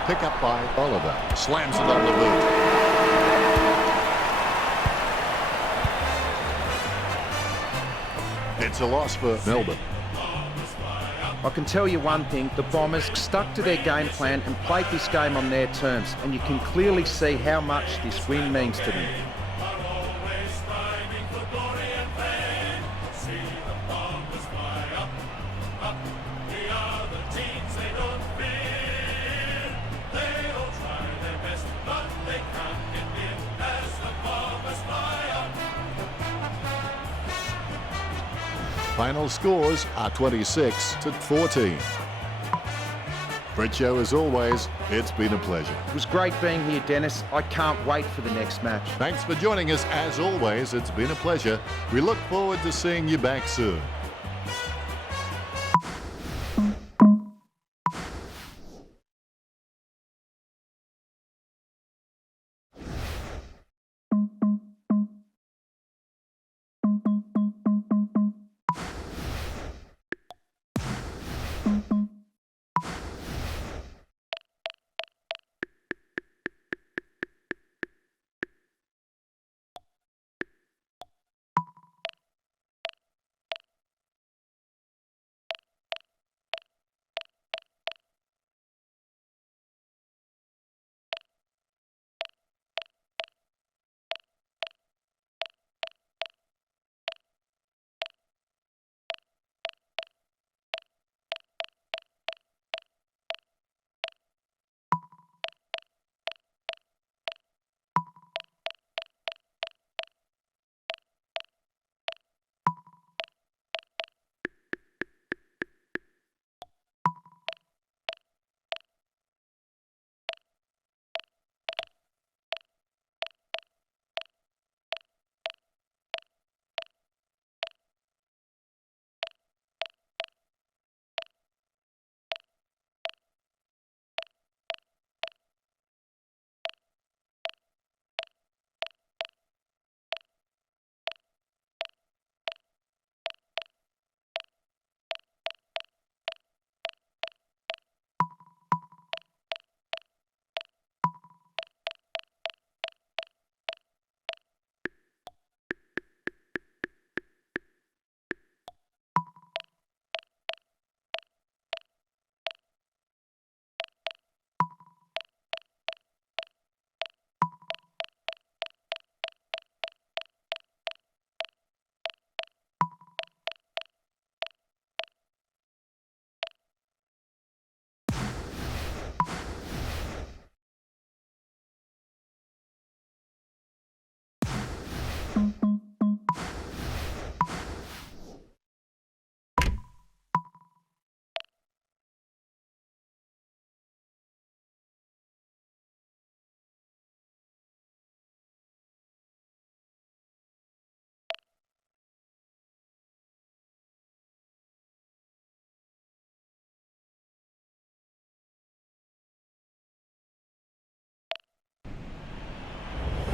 Pick up by Oliver. Slams it on the boot. It's a loss for Melbourne. I can tell you one thing, the Bombers stuck to their game plan and played this game on their terms, and you can clearly see how much this win means to them. Final scores are 26-14. Breccio, as always, it's been a pleasure. It was great being here, Dennis. I can't wait for the next match. Thanks for joining us. As always, it's been a pleasure. We look forward to seeing you back soon.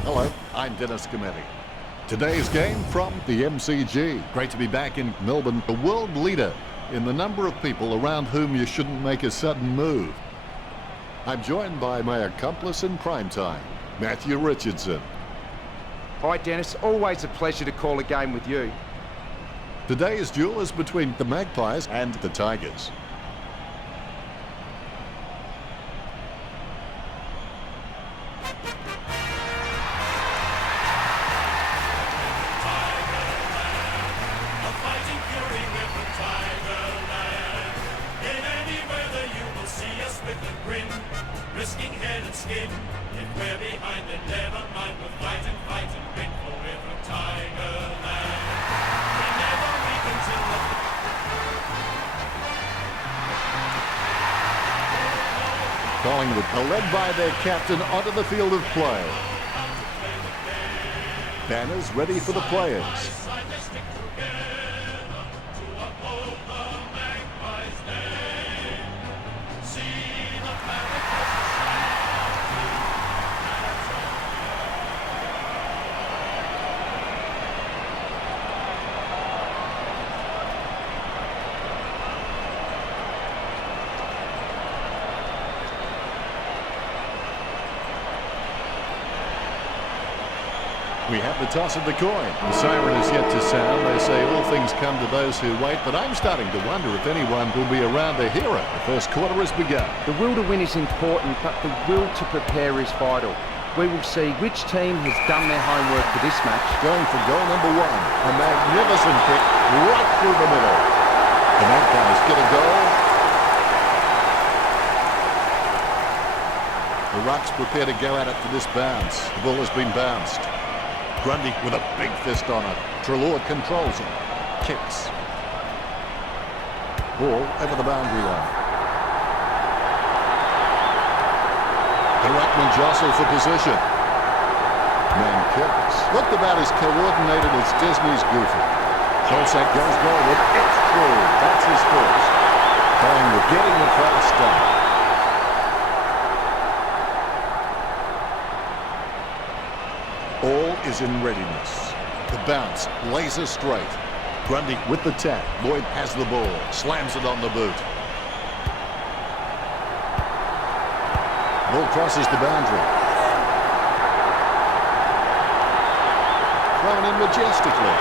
Hello, I'm Dennis Cometti. Today's game from the MCG. Great to be back in Melbourne, the world leader in the number of people around whom you shouldn't make a sudden move. I'm joined by my accomplice in prime time, Matthew Richardson. Hi Dennis, always a pleasure to call a game with you. Today's duel is between the Magpies and the Tigers. A fighting fury with the Tigerland. In any weather you will see us with a grin, risking head and skin. If we're behind, then never mind. We'll fight and win, for we're from Tigerland. We never weak until the Collingwood are led by their captain onto the field of play. Banners ready for the players. side they stick together to uphold the Magpies' name. See the We have the toss of the coin. The siren is yet to sound. They say all things come to those who wait, but I'm starting to wonder if anyone will be around to hear it. The first quarter has begun. The will to win is important, but the will to prepare is vital. We will see which team has done their homework for this match. Going for goal number one. A magnificent kick right through the middle. The Magpies get a goal. The Rucks prepare to go at it for this bounce. The ball has been bounced. Grundy with a big fist on it. Treloar controls it. Kicks. Ball over the boundary line. The Ruckman jostle for position. Man kicks. Looked about as coordinated as Disney's Goofy. Solsak goes forward. It's through. That's his first. Collingwood getting the fast start. All is in readiness. The bounce, laser straight. Grundy with the tap. Lloyd has the ball, slams it on the boot. Ball crosses the boundary. Thrown in majestically.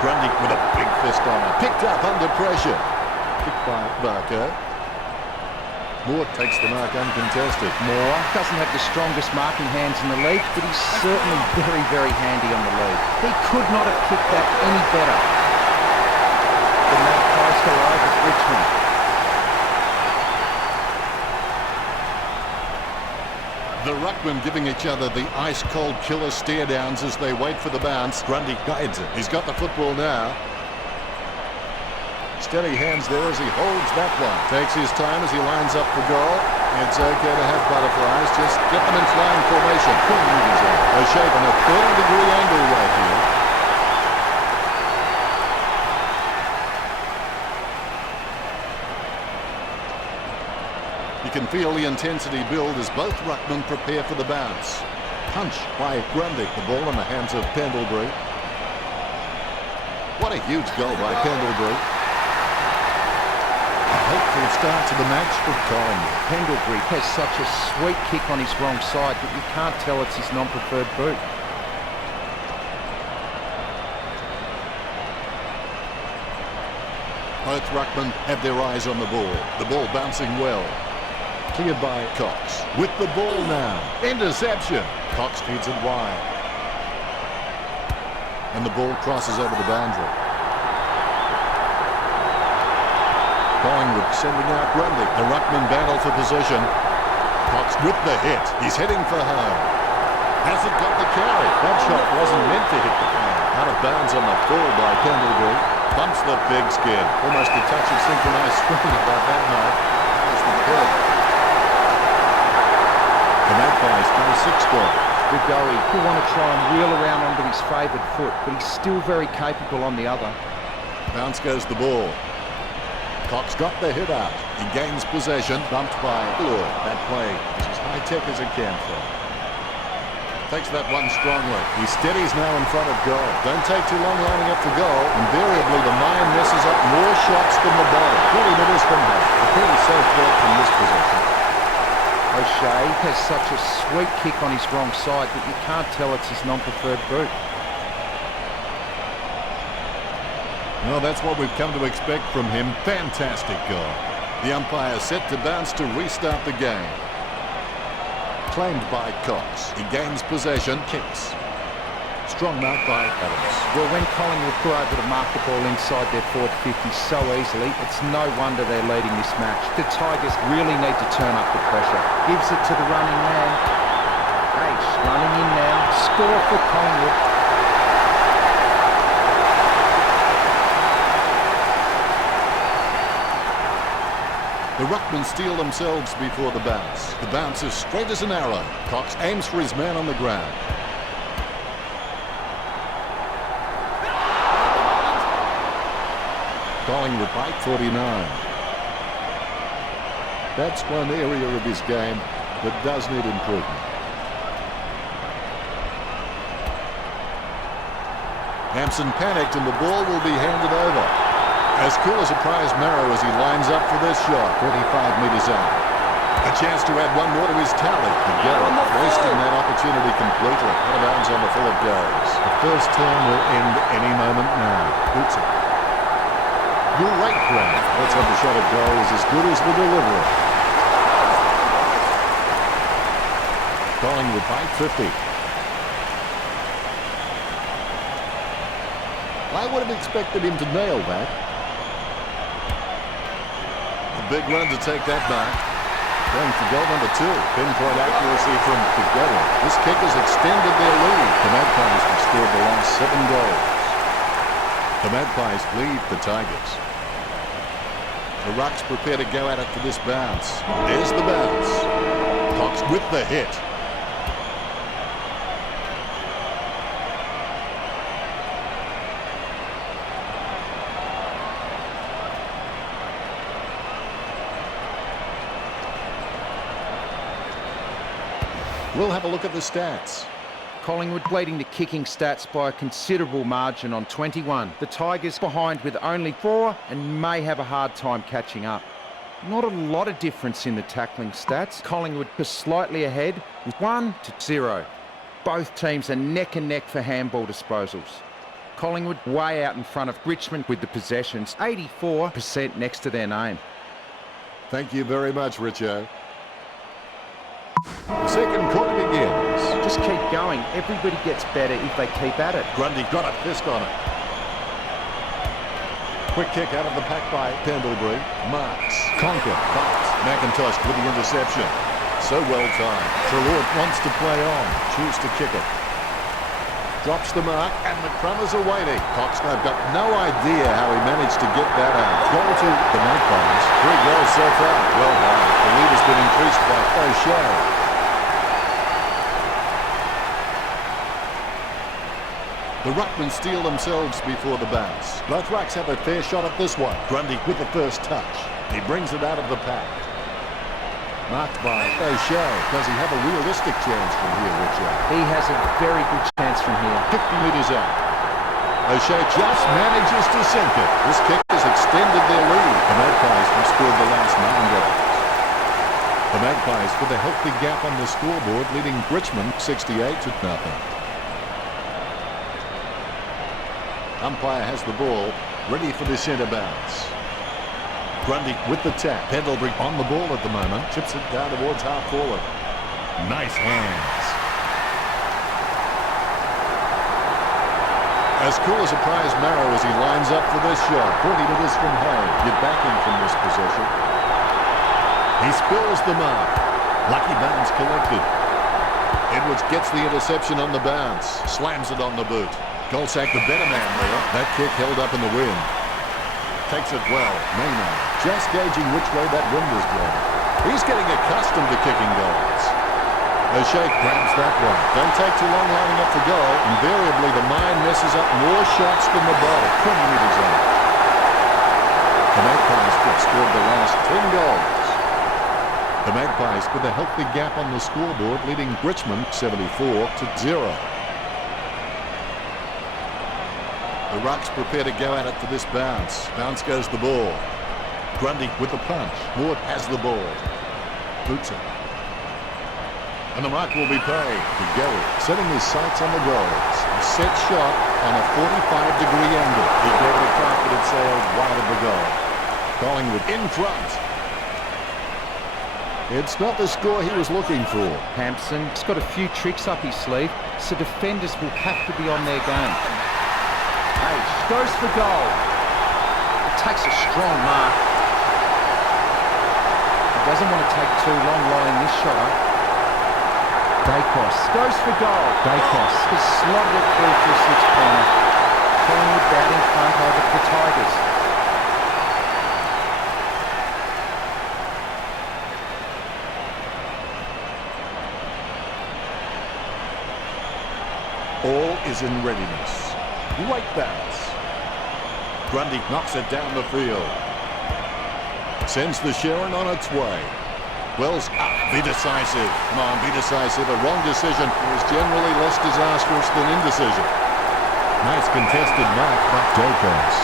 Grundy with a big fist on it. Picked up under pressure. Kicked by Barker. Moore takes the mark uncontested. Moore doesn't have the strongest marking hands in the league, but he's certainly very, very handy on the lead. He could not have kicked that any better. The Magpies go over Richmond. The Ruckman giving each other the ice-cold killer stare-downs as they wait for the bounce. Grundy guides it. He's got the football now. Steady hands there as he holds that one. Takes his time as he lines up for goal. It's okay to have butterflies. Just get them in flying formation. They're shaping a 30-degree angle right here. You can feel the intensity build as both ruckmen prepare for the bounce. Punch by Grundy. The ball in the hands of Pendlebury. What a huge goal by Pendlebury. Hopeful start to the match for Collingwood. Pendlebury has such a sweet kick on his wrong side that you can't tell it's his non-preferred boot. Both ruckmen have their eyes on the ball. The ball bouncing well. Cleared by Cox. With the ball now. Interception. Cox feeds it wide. And the ball crosses over the boundary. Collingwood sending out Grundy. The ruckman battle for position. Cox with the hit. He's heading for home. Hasn't got the carry. That shot wasn't meant to hit the car. Out of bounds on the full by Pendlebury. Bumps the big skin. Almost a touch of synchronized swimming about that night. That was the kill. The Magpies got a 6 goal. Rigoe will want to try and wheel around onto his favoured foot, but he's still very capable on the other. Bounce goes the ball. Cox got the hit out. He gains possession. Bumped by Lloyd. That play is as high-tech as it can for him. Takes that one strongly. He steadies now in front of goal. Don't take too long lining up for goal. Invariably, the mind messes up more shots than the body. 20 metres from home. A pretty safe bet from this position. O'Shea has such a sweet kick on his wrong side that you can't tell it's his non-preferred boot. Well, that's what we've come to expect from him. Fantastic goal. The umpire set to bounce to restart the game. Claimed by Cox. He gains possession, kicks. Strong mark by Adams. Well, when Collingwood were able to mark the ball inside their forward 50 so easily, it's no wonder they're leading this match. The Tigers really need to turn up the pressure. Gives it to the running man. H running in now. Score for Collingwood. The ruckmen steel themselves before the bounce. The bounce is straight as an arrow. Cox aims for his man on the ground. Collingwood by 49. That's one area of his game that does need improvement. Hampson panicked and the ball will be handed over. As cool as a prize marrow as he lines up for this shot, 45 metres out. A chance to add one more to his tally. Garrett wasting that opportunity completely. Out of bounds on the full it goes. The first term will end any moment now. Boots it. Great grab. Let's have the shot at goal is as good as the delivery. Collingwood by 50. I would have expected him to nail that. A big run to take that back. Going for goal number 2. Pinpoint accuracy from together. This kick has extended their lead. The Magpies have scored the last 7 goals. The Magpies lead the Tigers. The Rucks prepare to go at it for this bounce. There's the bounce. Cox with the hit. We'll have a look at the stats. Collingwood leading the kicking stats by a considerable margin on 21. The Tigers behind with only 4 and may have a hard time catching up. Not a lot of difference in the tackling stats. Collingwood are slightly ahead with 1-0. Both teams are neck and neck for handball disposals. Collingwood way out in front of Richmond with the possessions, 84% next to their name. Thank you very much, Richo. The second quarter begins. Just keep going. Everybody gets better if they keep at it. Grundy got a fist on it. Quick kick out of the pack by Pendlebury. Marks. Conker. Bucks. McIntosh with the interception. So well timed. Trelaw wants to play on. Choose to kick it. Drops the mark and McCrummers are waiting. Cox, I've got no idea how he managed to get that out. Goal to the Magpies. 3 goals so far. Well done. The lead has been increased by O'Shea. The ruckmen steel themselves before the bounce. Both rucks have a fair shot at this one. Grundy with the first touch. He brings it out of the pack. Marked by O'Shea. Does he have a realistic chance from here, Richard? He has a very good chance from here. 50 metres out. O'Shea just manages to sink it. This kick has extended their lead. The Magpies have scored the last 9 goals. The Magpies with a healthy gap on the scoreboard, leading Richmond 68-0. Umpire has the ball, ready for the centre bounce. Grundy with the tap. Pendlebury on the ball at the moment. Chips it down towards half forward. Nice hands. As cool as a prize marrow as he lines up for this shot. 40 metres from home. Get back in from this possession. He spills the mark. Lucky bounce collected. Edwards gets the interception on the bounce. Slams it on the boot. Goldsack the better man there. That kick held up in the wind. Takes it well. Maynard just gauging which way that wind is blowing. He's getting accustomed to kicking goals. O'Shea grabs that one. Don't take too long lining up for goal. Invariably, the mind messes up more shots than the body. 20 metres out. The Magpies have scored the last 10 goals. The Magpies with a healthy gap on the scoreboard, leading Richmond 74-0. The Rucks prepare to go at it for this bounce. Bounce goes the ball. Grundy with the punch. Ward has the ball. Boots it. And the mark will be paid to Gary, setting his sights on the goals. A set shot on a 45-degree angle. He gave it a crack, but it sailed wide of the goal. Collingwood in front. It's not the score he was looking for. Hampson's got a few tricks up his sleeve, so defenders will have to be on their game. H goes for goal. It takes a strong mark. He doesn't want to take too long lining this shot up. Dacos goes for goal. Dacos has slotted it through for a six-pointer. Collingwood out in front over the Tigers. All is in readiness. Great bounce. Grundy knocks it down the field. Sends the Sharon on its way. Wells up. Be decisive. Come on, be decisive. A wrong decision is generally less disastrous than indecision. Nice contested mark by Dacos.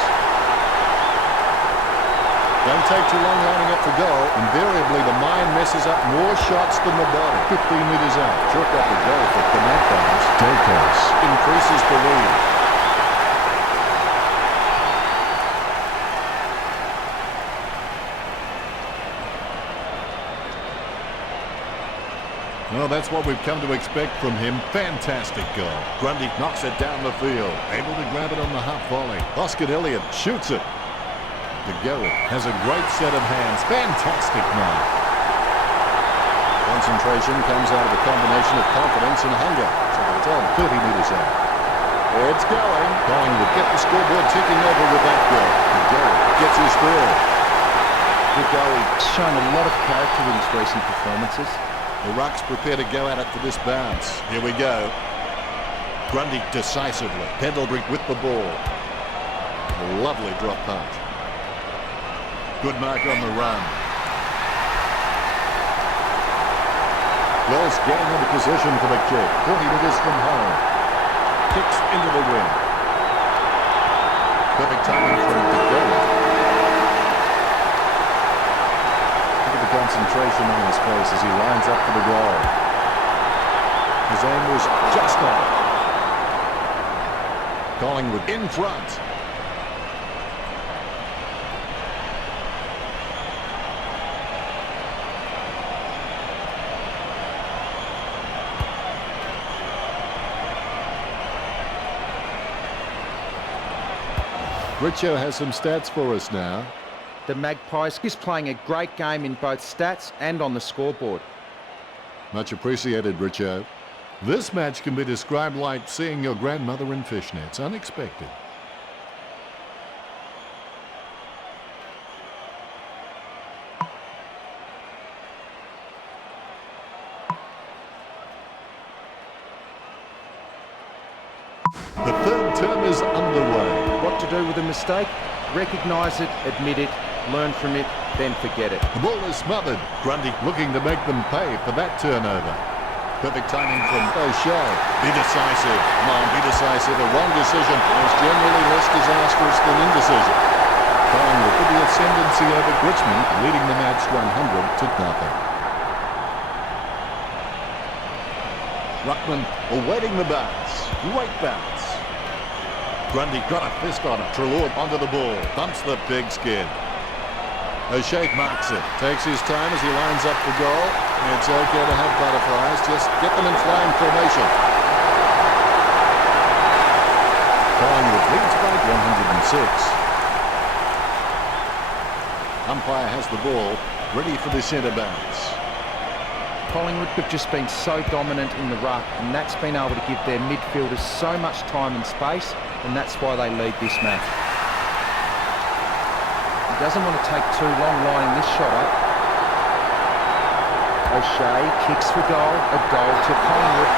Don't take too long lining up for goal. Invariably, the mind messes up more shots than the body. 15 metres out. Chalk up the goal for the Magpies. Dacos increases the lead. Well, that's what we've come to expect from him. Fantastic goal. Grundy knocks it down the field. Able to grab it on the half volley. Oscar Elliott shoots it. De Gerrit has a great set of hands. Fantastic mark. Concentration comes out of a combination of confidence and hunger. So it's on 30 metres out. It's going. Collingwood get the scoreboard ticking over with that goal. De Gerrit gets his third. De Gerrit's shown a lot of character in his recent performances. The Rucks prepare to go at it for this bounce. Here we go. Grundy decisively. Pendlebury with the ball. A lovely drop punt. Good mark on the run. Wells getting into position for the kick. 40 metres from home. Kicks into the wind. Perfect timing from De Gerrit. Concentration on his face as he lines up for the goal. His aim was just on. Collingwood in front. Richo has some stats for us now. The Magpies is playing a great game in both stats and on the scoreboard. Much appreciated, Richo. This match can be described like seeing your grandmother in fishnets. Unexpected. The third term is underway. What to do with a mistake? Recognise it, admit it, learn from it, then forget it. The ball is smothered. Grundy looking to make them pay for that turnover. Perfect timing from O'Shea. Be decisive. Come on, be decisive. A wrong decision is generally less disastrous than indecision. Collingwood with the ascendancy over Richmond, leading the match 100-0. Ruckman awaiting the bounce. Great bounce. Grundy got a fist on it. Treloar onto the ball. Bumps the pigskin. O'Shea marks it. Takes his time as he lines up for goal. It's okay to have butterflies. Just get them in flying formation. Collingwood leads by 106. Umpire has the ball. Ready for the centre bounce. Collingwood have just been so dominant in the ruck, and that's been able to give their midfielders so much time and space, and that's why they lead this match. He doesn't want to take too long lining this shot up. O'Shea kicks for goal, a goal to Collingwood.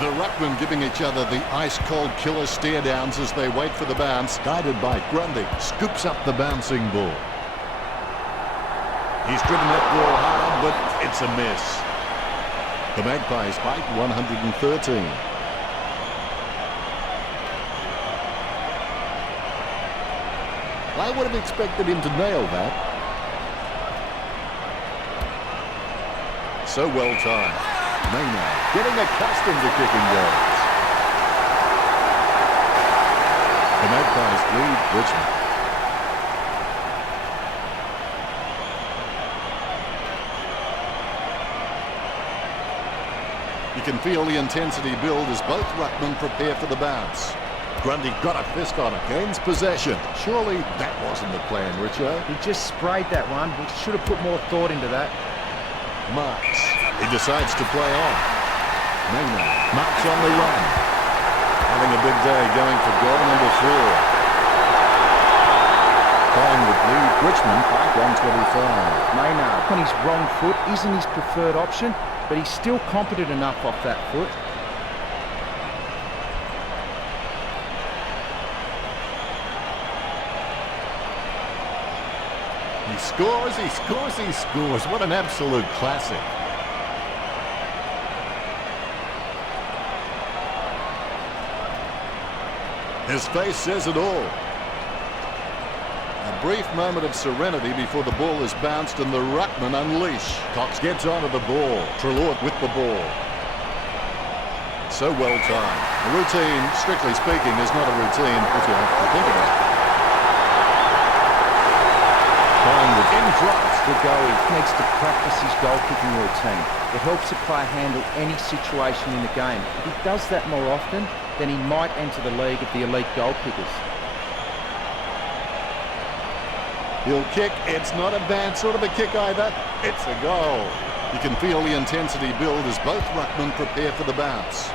The ruckmen giving each other the ice-cold killer stare-downs as they wait for the bounce. Guided by Grundy. Scoops up the bouncing ball. He's driven that ball hard, but it's a miss. The Magpies fight 113. I would have expected him to nail that. So well timed. Maynard getting accustomed to kicking goals. The Magpies lead Richmond. You can feel the intensity build as both ruckmen prepare for the bounce. Grundy got a fist on it, gains possession. Surely that wasn't the plan, Richo. He just sprayed that one. He should have put more thought into that. Marks. He decides to play on. Maynard. Marks on the run. Having a big day going for goal number 4. Collingwood lead Richmond by 125. Maynard on his wrong foot isn't his preferred option, but he's still competent enough off that foot. He scores, he scores, he scores. What an absolute classic. His face says it all. A brief moment of serenity before the ball is bounced and the ruckman unleash. Cox gets onto the ball. Treloar with the ball. So well timed. A routine, strictly speaking, is not a routine if you have to think about it. Collingwood in front. The goalie needs to practice his goal-kicking routine. It helps a player handle any situation in the game. If he does that more often, then he might enter the league of the elite goal kickers. He'll kick. It's not a bad sort of a kick either. It's a goal. You can feel the intensity build as both ruckmen prepare for the bounce.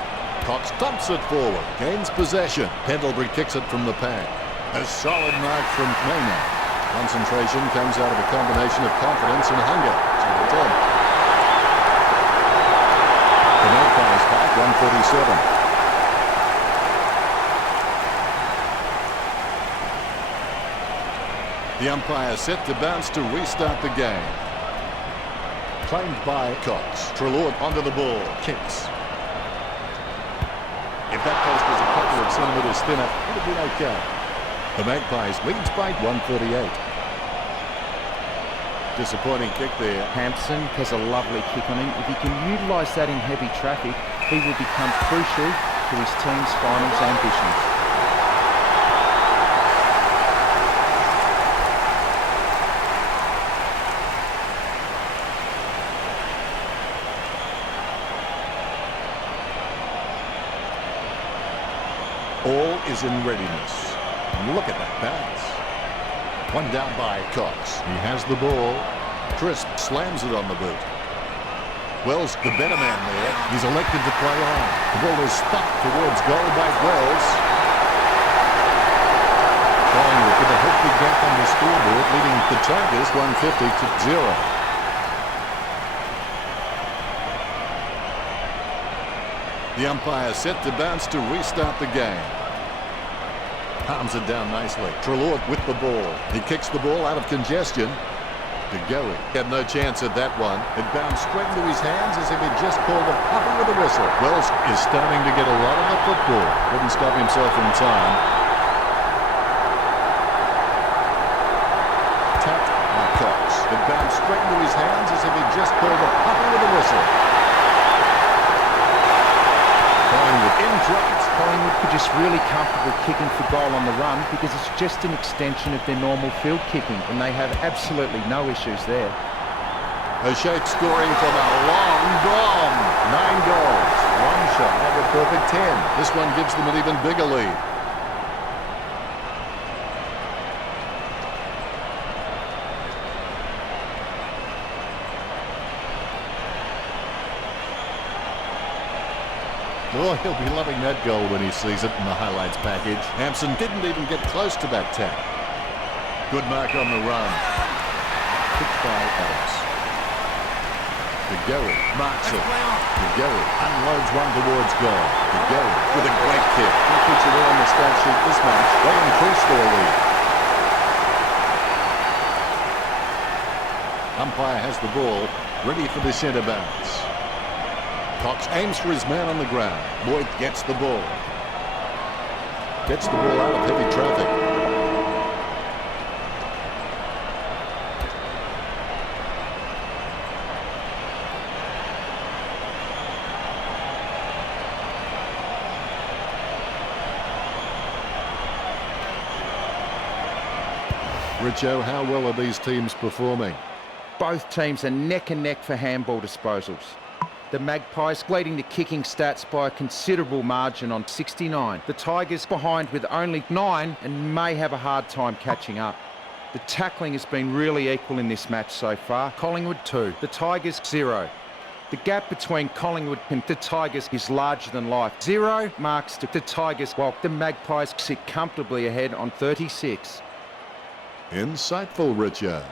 Cox thumps it forward, gains possession. Pendlebury kicks it from the pack. A solid mark from Maynard. Concentration comes out of a combination of confidence and hunger. So the 10. The Magpies back 147. The umpire set to bounce to restart the game. Claimed by Cox. Treloar onto the ball. Kicks. If that post was a couple of centimetres thinner, it would have been okay. The Magpies leads by 138. Disappointing kick there. Hampson has a lovely kick on him. If he can utilise that in heavy traffic, he will become crucial to his team's finals ambitions. All is in readiness. And look at that bounce. One down by Cox. He has the ball. Crisp slams it on the boot. Wells, the better man there. He's elected to play on. The ball is stuck towards goal by Wells. Collingwood with a healthy gap on the scoreboard, leading the Tigers 150-0. The umpire set to bounce to restart the game. Palms it down nicely. Treloar with the ball. He kicks the ball out of congestion. De Goey had no chance at that one. It bounced straight into his hands as if he'd just called a puppy with a whistle. Wells is starting to get a lot of the football. Couldn't stop himself in time. Tapped by Cox. It bounced straight into his hands as if he'd just called a puppy with a whistle. Collingwood in front. Collingwood could just really comfortable kicking for goal on the run because it's just an extension of their normal field kicking and they have absolutely no issues there. O'Shea scoring from a long bomb. 9 goals. One shot of a perfect 10. This one gives them an even bigger lead. Oh, he'll be loving that goal when he sees it in the highlights package. Hampson didn't even get close to that tap. Good mark on the run. Kicked by Adams. De Goey marks it. De Goey unloads one towards goal. De Goey with a great kick. He'll feature there on the stat sheet this match. They increase their lead. Umpire has the ball, ready for the centre bounce. Cox aims for his man on the ground. Boyd gets the ball. Gets the ball out of heavy traffic. Richo, how well are these teams performing? Both teams are neck and neck for handball disposals. The Magpies leading the kicking stats by a considerable margin on 69. The Tigers behind with only 9 and may have a hard time catching up. The tackling has been really equal in this match so far. Collingwood 2, the Tigers 0. The gap between Collingwood and the Tigers is larger than life. 0 marks to the Tigers while the Magpies sit comfortably ahead on 36. Insightful, Richo.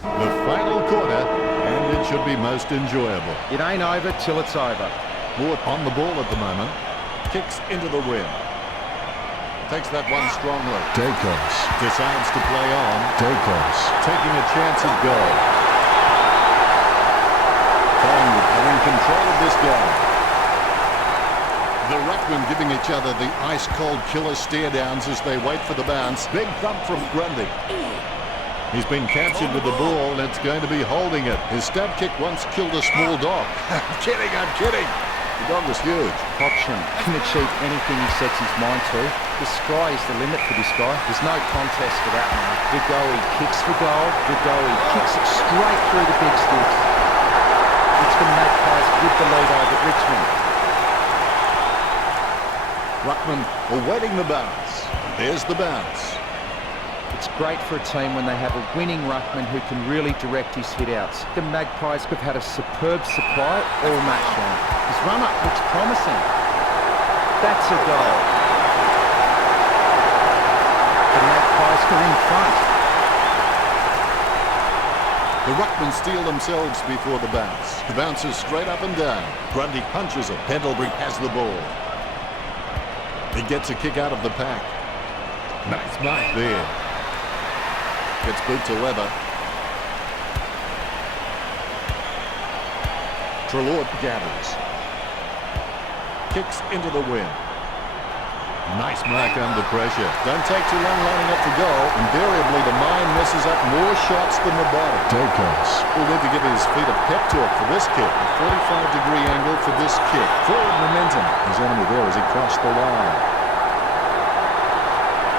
The final quarter, and it should be most enjoyable. It ain't over till it's over. Moore on the ball at the moment. Kicks into the wind. Takes that one strongly. Dacos decides to play on. Dacos taking a chance at goal. Collingwood are in control of this game. The ruckmen giving each other the ice-cold killer stare-downs as they wait for the bounce. Big thump from Grundy. He's been captured with the ball and it's going to be holding it. His stab kick once killed a small dog. I'm kidding. The dog was huge. Hodgson can achieve anything he sets his mind to. The sky is the limit for this guy. There's no contest for that man. Vigoe kicks for goal. Vigoe kicks it straight through the big sticks. It's the Magpies with the lead over Richmond. Ruckman awaiting the bounce. There's the bounce. It's great for a team when they have a winning ruckman who can really direct his hit-outs. The Magpies have had a superb supply all match long. His run-up looks promising. That's a goal. The Magpies are in front. The ruckmen steal themselves before the bounce. The bounce is straight up and down. Grundy punches it. Pendlebury has the ball. He gets a kick out of the pack. Nice mark there. Gets boot to leather. Treloar gathers. Kicks into the wind. Nice mark under pressure. Don't take too long lining up for goal. Invariably, the mind messes up more shots than the body. Dacos will need to give his feet a pep talk for this kick. A 45-degree angle for this kick. Forward momentum. His enemy there as he crossed the line.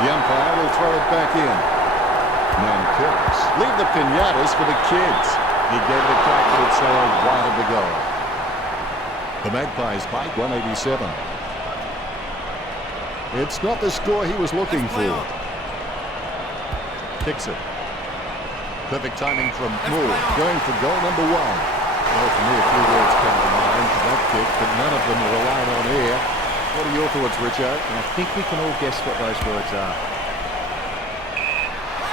The umpire will throw it back in. Curtis. Leave the pinatas for the kids. He gave it a crack, but it sailed wide of the goal. The Magpies bite 187. It's not the score he was looking for. Kicks it. Perfect timing from Moore. Going for goal number 1. Well, for me, a few words come to mind for that kick, but none of them are allowed on air. What are your thoughts, Richo? And I think we can all guess what those words are.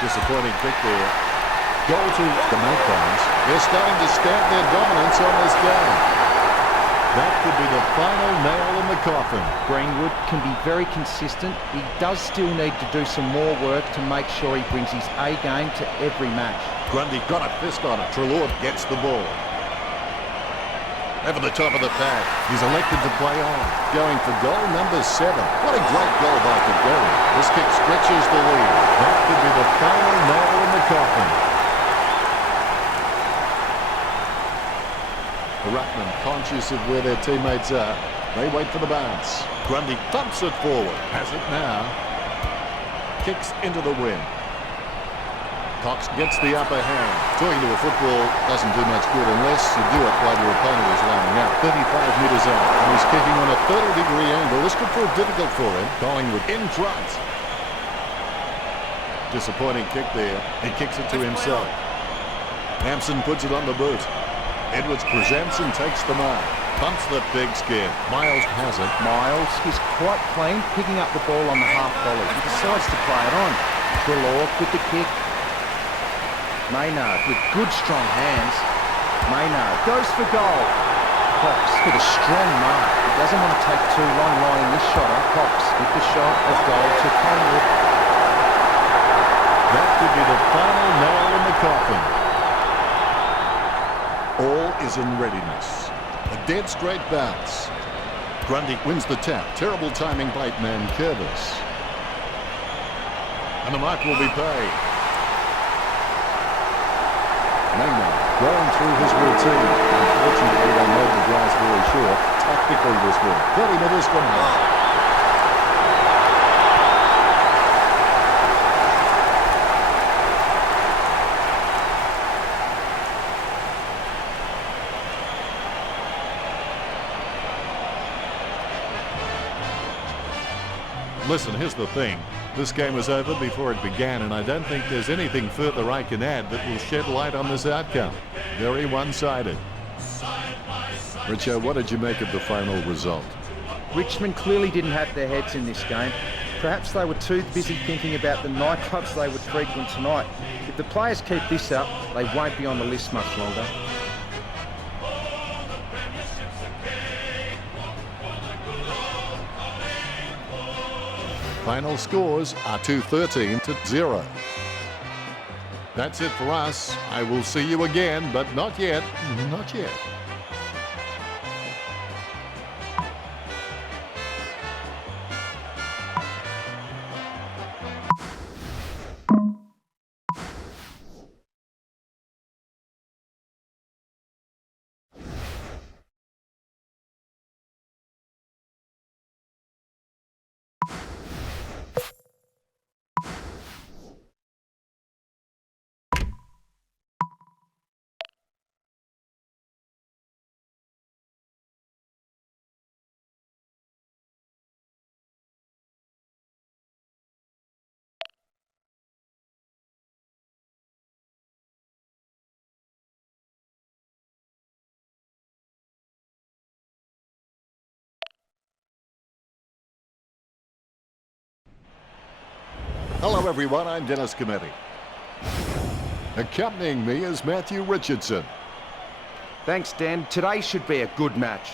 Disappointing kick there. Goal to the Magpies. They're starting to stamp their dominance on this game. That could be the final nail in the coffin. Greenwood can be very consistent. He does still need to do some more work to make sure he brings his A game to every match. Grundy got a fist on it. Treloar gets the ball. Over the top of the pack. He's elected to play on. Going for goal number 7. What a great goal by Vigoe. This kick stretches the lead. That could be the final nail in the coffin. The ruckmen, conscious of where their teammates are, they wait for the bounce. Grundy thumps it forward. Has it now. Kicks into the wind. Cox gets the upper hand. Talking to a football doesn't do much good unless you do it while your opponent is lining up. 35 metres out, and he's kicking on a 30-degree angle. This could prove difficult for him. Collingwood in front. Disappointing kick there. He kicks it to himself. Hampson puts it on the boot. Edwards presents and takes the mark. Bumps the big skin. Miles has it. Miles is quite clean, picking up the ball on the half volley. He decides to play it on. Treloar with the kick. Maynard with good strong hands. Maynard goes for goal. Cox with a strong mark. He doesn't want to take too long lining this shot on. Cox with the shot of goal to Collingwood. That could be the final nail in the coffin. All is in readiness. A dead straight bounce. Grundy wins the tap. Terrible timing by Curtis. And the mark will be paid. Maynard going through his routine. Unfortunately, they made the grass very short. Tactically this one. 30 metres from home. Listen, here's the thing. This game was over before it began, and I don't think there's anything further I can add that will shed light on this outcome. Very one-sided. Richo, what did you make of the final result? Richmond clearly didn't have their heads in this game. Perhaps they were too busy thinking about the nightclubs they would frequent tonight. If the players keep this up, they won't be on the list much longer. Final scores are 2-13-0. That's it for us. I will see you again, but not yet. Not yet. Hello everyone, I'm Dennis Cometti. Accompanying me is Matthew Richardson. Thanks, Dan. Today should be a good match.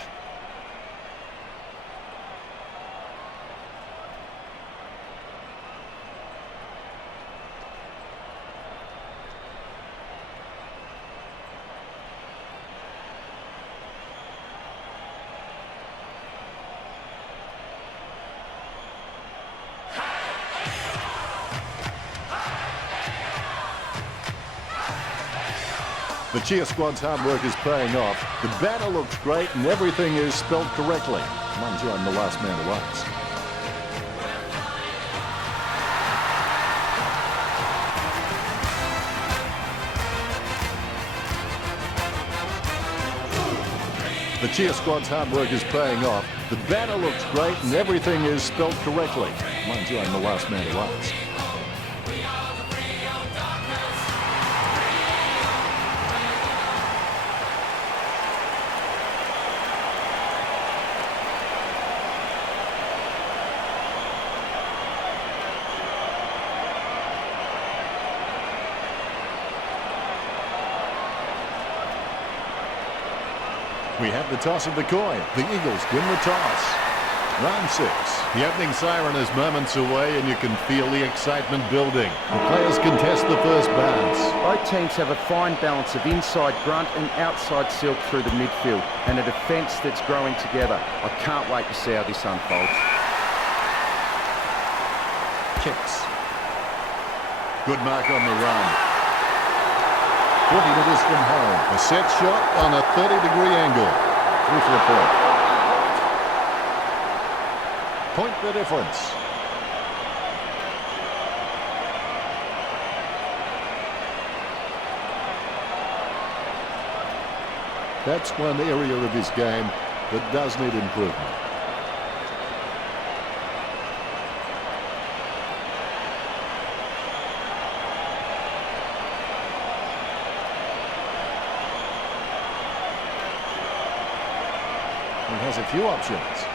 The cheer squad's hard work is paying off. The banner looks great and everything is spelled correctly. Mind you, I'm the last man to ask. The cheer squad's hard work is paying off. The banner looks great and everything is spelled correctly. Mind you, I'm the last man to ask. We have the toss of the coin. The Eagles win the toss. Round 6. The opening siren is moments away and you can feel the excitement building. The players contest the first bounce. Both teams have a fine balance of inside grunt and outside silk through the midfield, and a defence that's growing together. I can't wait to see how this unfolds. Kicks. Good mark on the run. 40 metres from home. A set shot on a 30-degree angle. Through for a point. Point the difference. That's one area of his game that does need improvement. He has a few options.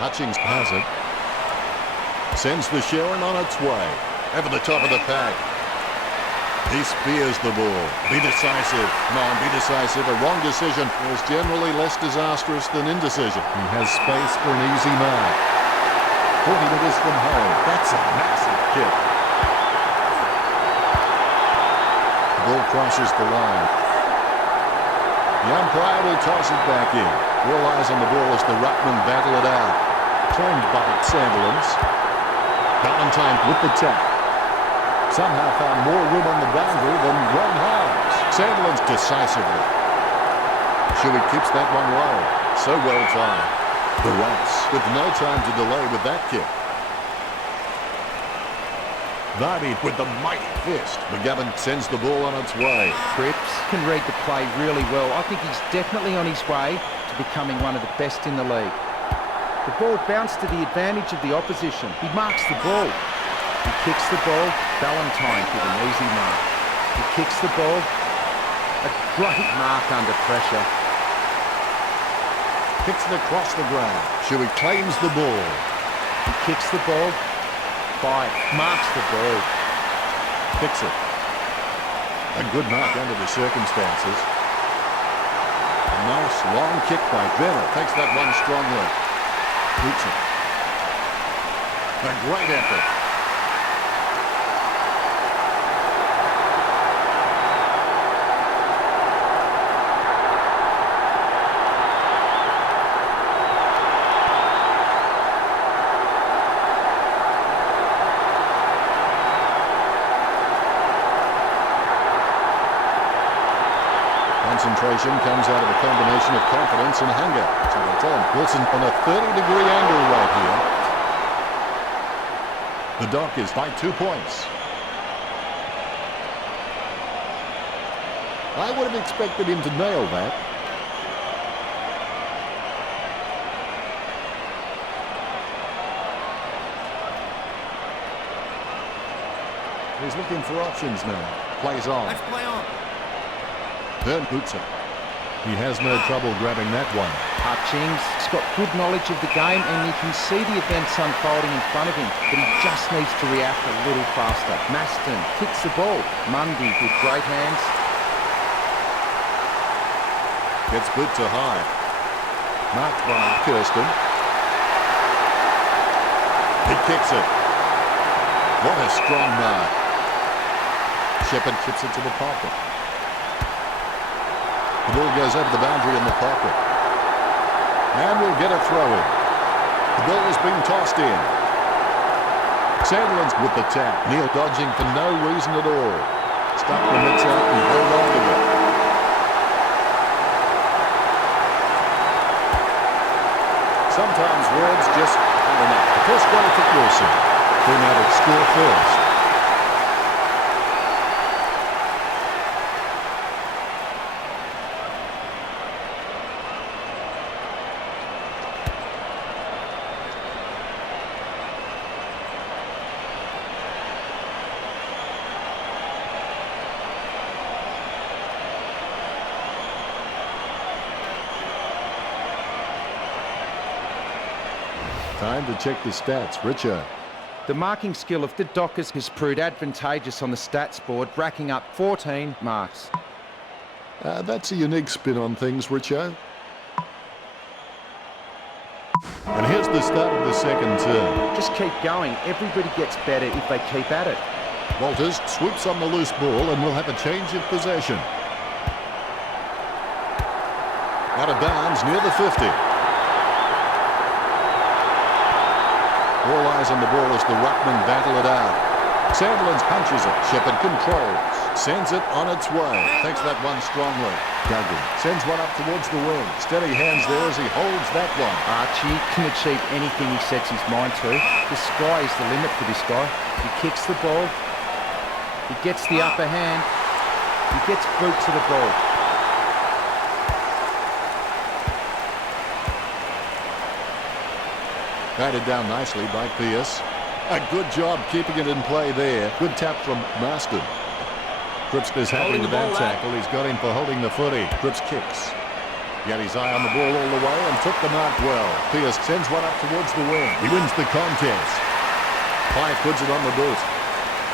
Hutchings has it. Sends the Sharon on its way. Over the top of the pack. He spears the ball. Be decisive. Come on, be decisive. A wrong decision is generally less disastrous than indecision. He has space for an easy mark. 40 metres from home. That's a massive kick. The ball crosses the line. The umpire will toss it back in. All eyes on the ball as the ruckmen battle it out. Claimed by Sandilands. Valentine with the tap. Somehow found more room on the boundary than Ron Hines. Sandilands decisively. Shuey keeps that one low. So well timed. The Rats with no time to delay with that kick. Vardy with the mighty fist. McGovern sends the ball on its way. Cripps can read the play really well. I think he's definitely on his way to becoming one of the best in the league. The ball bounced to the advantage of the opposition. He marks the ball. He kicks the ball. Valentine with an easy mark. He kicks the ball. A great mark under pressure. Kicks it across the ground. Shuey claims the ball. He kicks the ball. 5. Marks the ball. Kicks it. A good mark under the circumstances. A nice long kick by Bennett. Takes that one strongly. Boots it. A great effort. Concentration comes out of a combination of confidence and hunger. So it's on. Wilson on a 30-degree angle right here. The Dock is by 2 points. I would have expected him to nail that. He's looking for options now. Plays on. Let's play on. Hearn boots it. He has no trouble grabbing that one. Hutchings has got good knowledge of the game and you can see the events unfolding in front of him, but he just needs to react a little faster. Maston kicks the ball. Mundy with great hands. Gets boot to high. Marked by Kirsten. He kicks it. What a strong mark. Shepherd chips it to the pocket. The ball goes over the boundary in the pocket. And we'll get a throw in. The ball has been tossed in. Sandlin's with the tap. Neil dodging for no reason at all. Stuck the mitts out and held on to it. Sometimes words just aren't enough. The first goal for Wilson. Came out of score first. Time to check the stats. Richard. The marking skill of the Dockers has proved advantageous on the stats board, racking up 14 marks. That's a unique spin on things, Richo. And here's the start of the second term. Just keep going. Everybody gets better if they keep at it. Walters sweeps on the loose ball and will have a change of possession. Out of bounds near the 50. All eyes on the ball as the ruckman battle it out. Sandlands punches it. Shepherd controls. Sends it on its way. Takes that one strongly. Duggan sends one up towards the wing. Steady hands there as he holds that one. Archie can achieve anything he sets his mind to. The sky is the limit for this guy. He kicks the ball. He gets the upper hand. He gets boot to the ball. Batted down nicely by Pearce. A good job keeping it in play there. Good tap from Marston. Cripps is happy with that tackle. He's got him for holding the footy. Cripps kicks. He had his eye on the ball all the way and took the mark well. Pearce sends one up towards the wing. He wins the contest. Five puts it on the boot.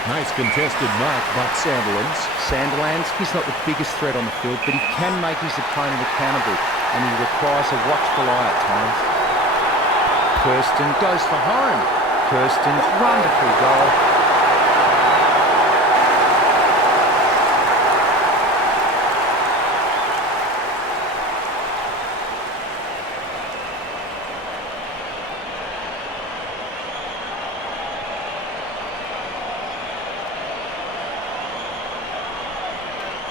Nice contested mark by Sandilands. Sandilands, he's not the biggest threat on the field, but he can make his opponent accountable, and he requires a watchful eye at times. Kirsten goes for home. Kirsten, wonderful goal.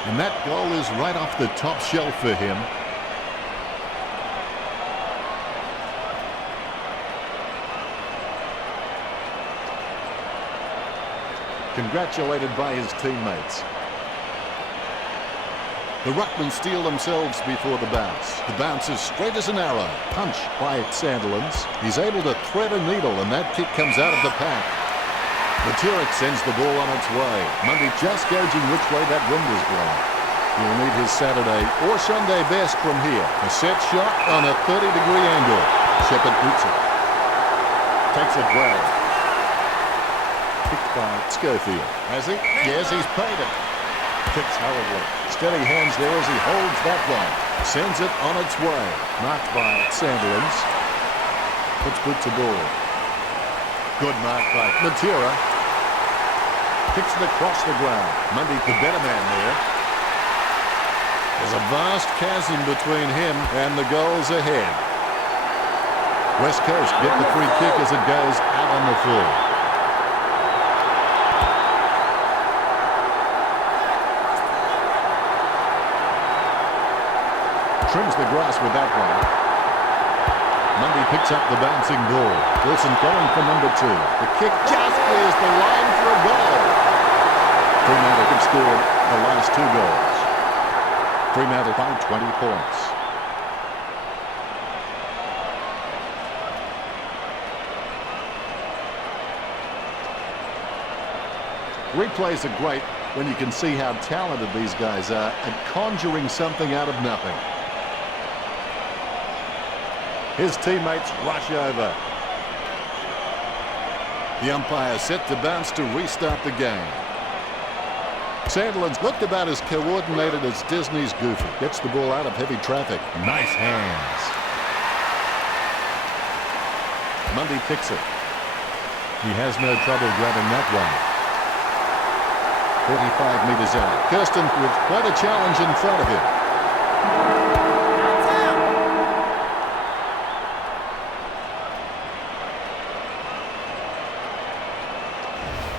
And that goal is right off the top shelf for him. Congratulated by his teammates. The ruckmen steel themselves before the bounce. The bounce is straight as an arrow. Punch by Sandilands. He's able to thread a needle, and that kick comes out of the pack. Matera sends the ball on its way. Mundy just gauging which way that wind is blowing. He'll need his Saturday or Sunday best from here. A set shot on a 30-degree angle. Shepherd boots it. Takes it well. Kicked by Schofield. Has he? Yes, he's paid it. Kicks hurriedly. Steady hands there as he holds that one. Sends it on its way. Marked by Sandilands. Puts boots aboard. Good mark by Matera. Kicks it across the ground. Mundy the better man there. There's a vast chasm between him and the goals ahead. West Coast get the free kick as it goes out on the floor. Trims the grass with that one. Mundy picks up the bouncing ball. Wilson going for number 2. The kick just clears the line for a goal. Fremantle have scored the last 2 goals. Fremantle by 20 points. Replays are great when you can see how talented these guys are at conjuring something out of nothing. His teammates rush over. The umpire set to bounce to restart the game. Sandilands looked about as coordinated as Disney's Goofy. Gets the ball out of heavy traffic. Nice hands. Mundy picks it. He has no trouble grabbing that one. 45 metres out. Kirsten with quite a challenge in front of him.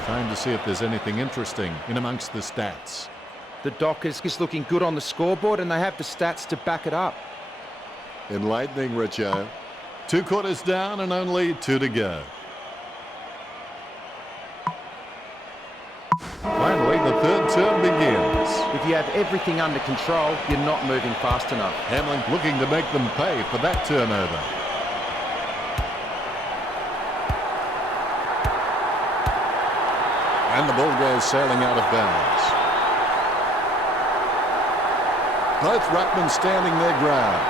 Trying to see if there's anything interesting in amongst the stats. The Dockers is looking good on the scoreboard, and they have the stats to back it up. Enlightening, Richo. 2 quarters down and only 2 to go. Finally, the third term begins. If you have everything under control, you're not moving fast enough. Hamlin looking to make them pay for that turnover. And the ball goes sailing out of bounds. Both ruckmen standing their ground.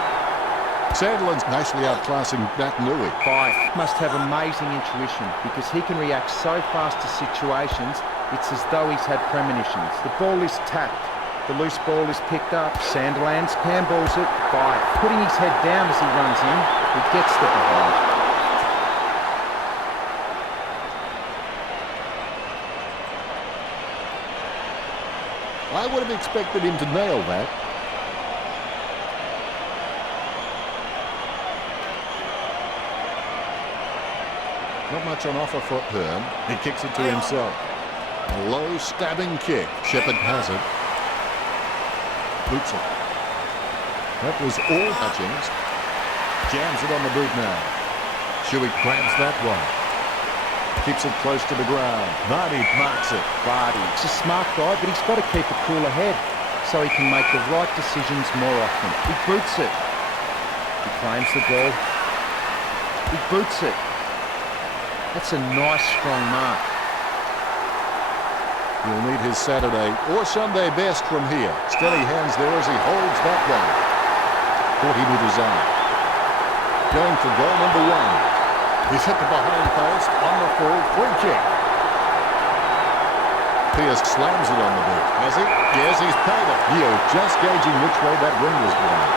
Sandilands nicely outclassing Nui. Fife must have amazing intuition because he can react so fast to situations, it's as though he's had premonitions. The ball is tapped. The loose ball is picked up. Sandilands handballs it. Fife putting his head down as he runs in. He gets the behind. I would have expected him to nail that. Not much on offer for Hearn. He kicks it to himself. A low stabbing kick. Shepherd has it. Boots it. That was all Hutchings. Jams it on the boot now. Shuey grabs that one. Keeps it close to the ground. Vardy marks it. Vardy. He's a smart guy, but he's got to keep a cooler head so he can make the right decisions more often. He boots it. He claims the ball. He boots it. That's a nice, strong mark. He'll need his Saturday or Sunday best from here. Steady hands there as he holds that one. 40 metres out. Going for goal number 1. He's hit the behind post on the full free kick. Pierce slams it on the boot. Has he? Yes, he's paid it. Yeo just gauging which way that wind was blowing.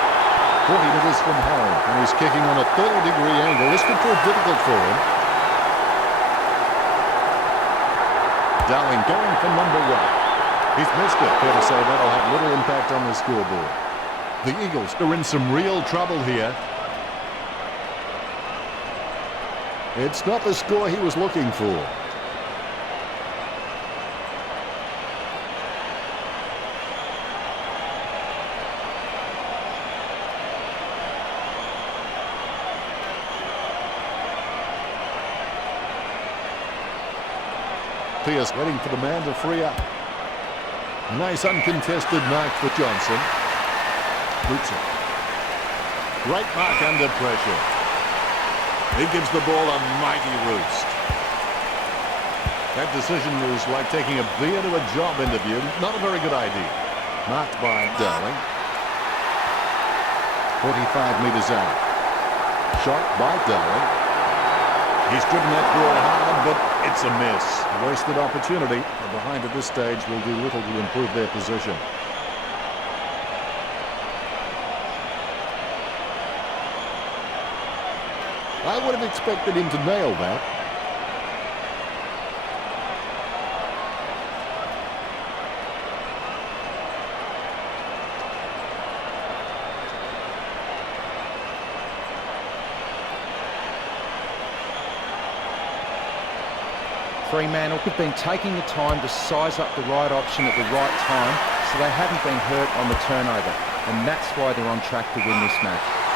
40 metres from home, and he's kicking on a 30-degree angle. This could prove difficult for him. Darling going for number 1. He's missed it. Fair to say that'll have little impact on the scoreboard. The Eagles are in some real trouble here. It's not the score he was looking for. Pierce waiting for the man to free up. A nice uncontested mark for Johnson. Boots it. Great mark under pressure. He gives the ball a mighty roost. That decision was like taking a beer to a job interview. Not a very good idea. Marked by Darling. 45 metres out. Shot by Darling. He's driven that ball hard, but it's a miss. A wasted opportunity. The behind at this stage will do little to improve their position. I would have expected him to nail that. Fremantle have been taking the time to size up the right option at the right time so they haven't been hurt on the turnover, and that's why they're on track to win this match.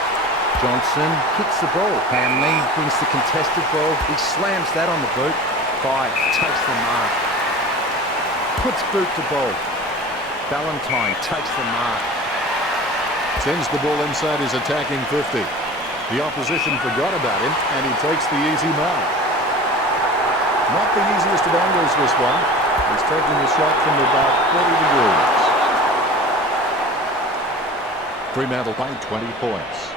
Johnson kicks the ball. Hamlin brings the contested ball. He slams that on the boot. Five takes the mark. Puts boot to ball. Valentine takes the mark. Sends the ball inside his attacking 50. The opposition forgot about him, and he takes the easy mark. Not the easiest of angles, this one. He's taking the shot from about 40 degrees. Fremantle by 20 points.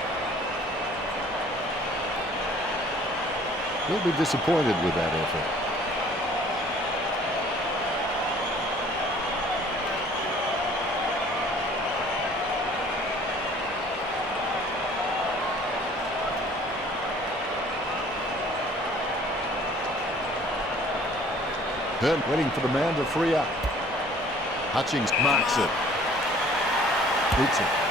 He'll be disappointed with that effort. Hearn waiting for the man to free up. Hutchings marks it. Boots it.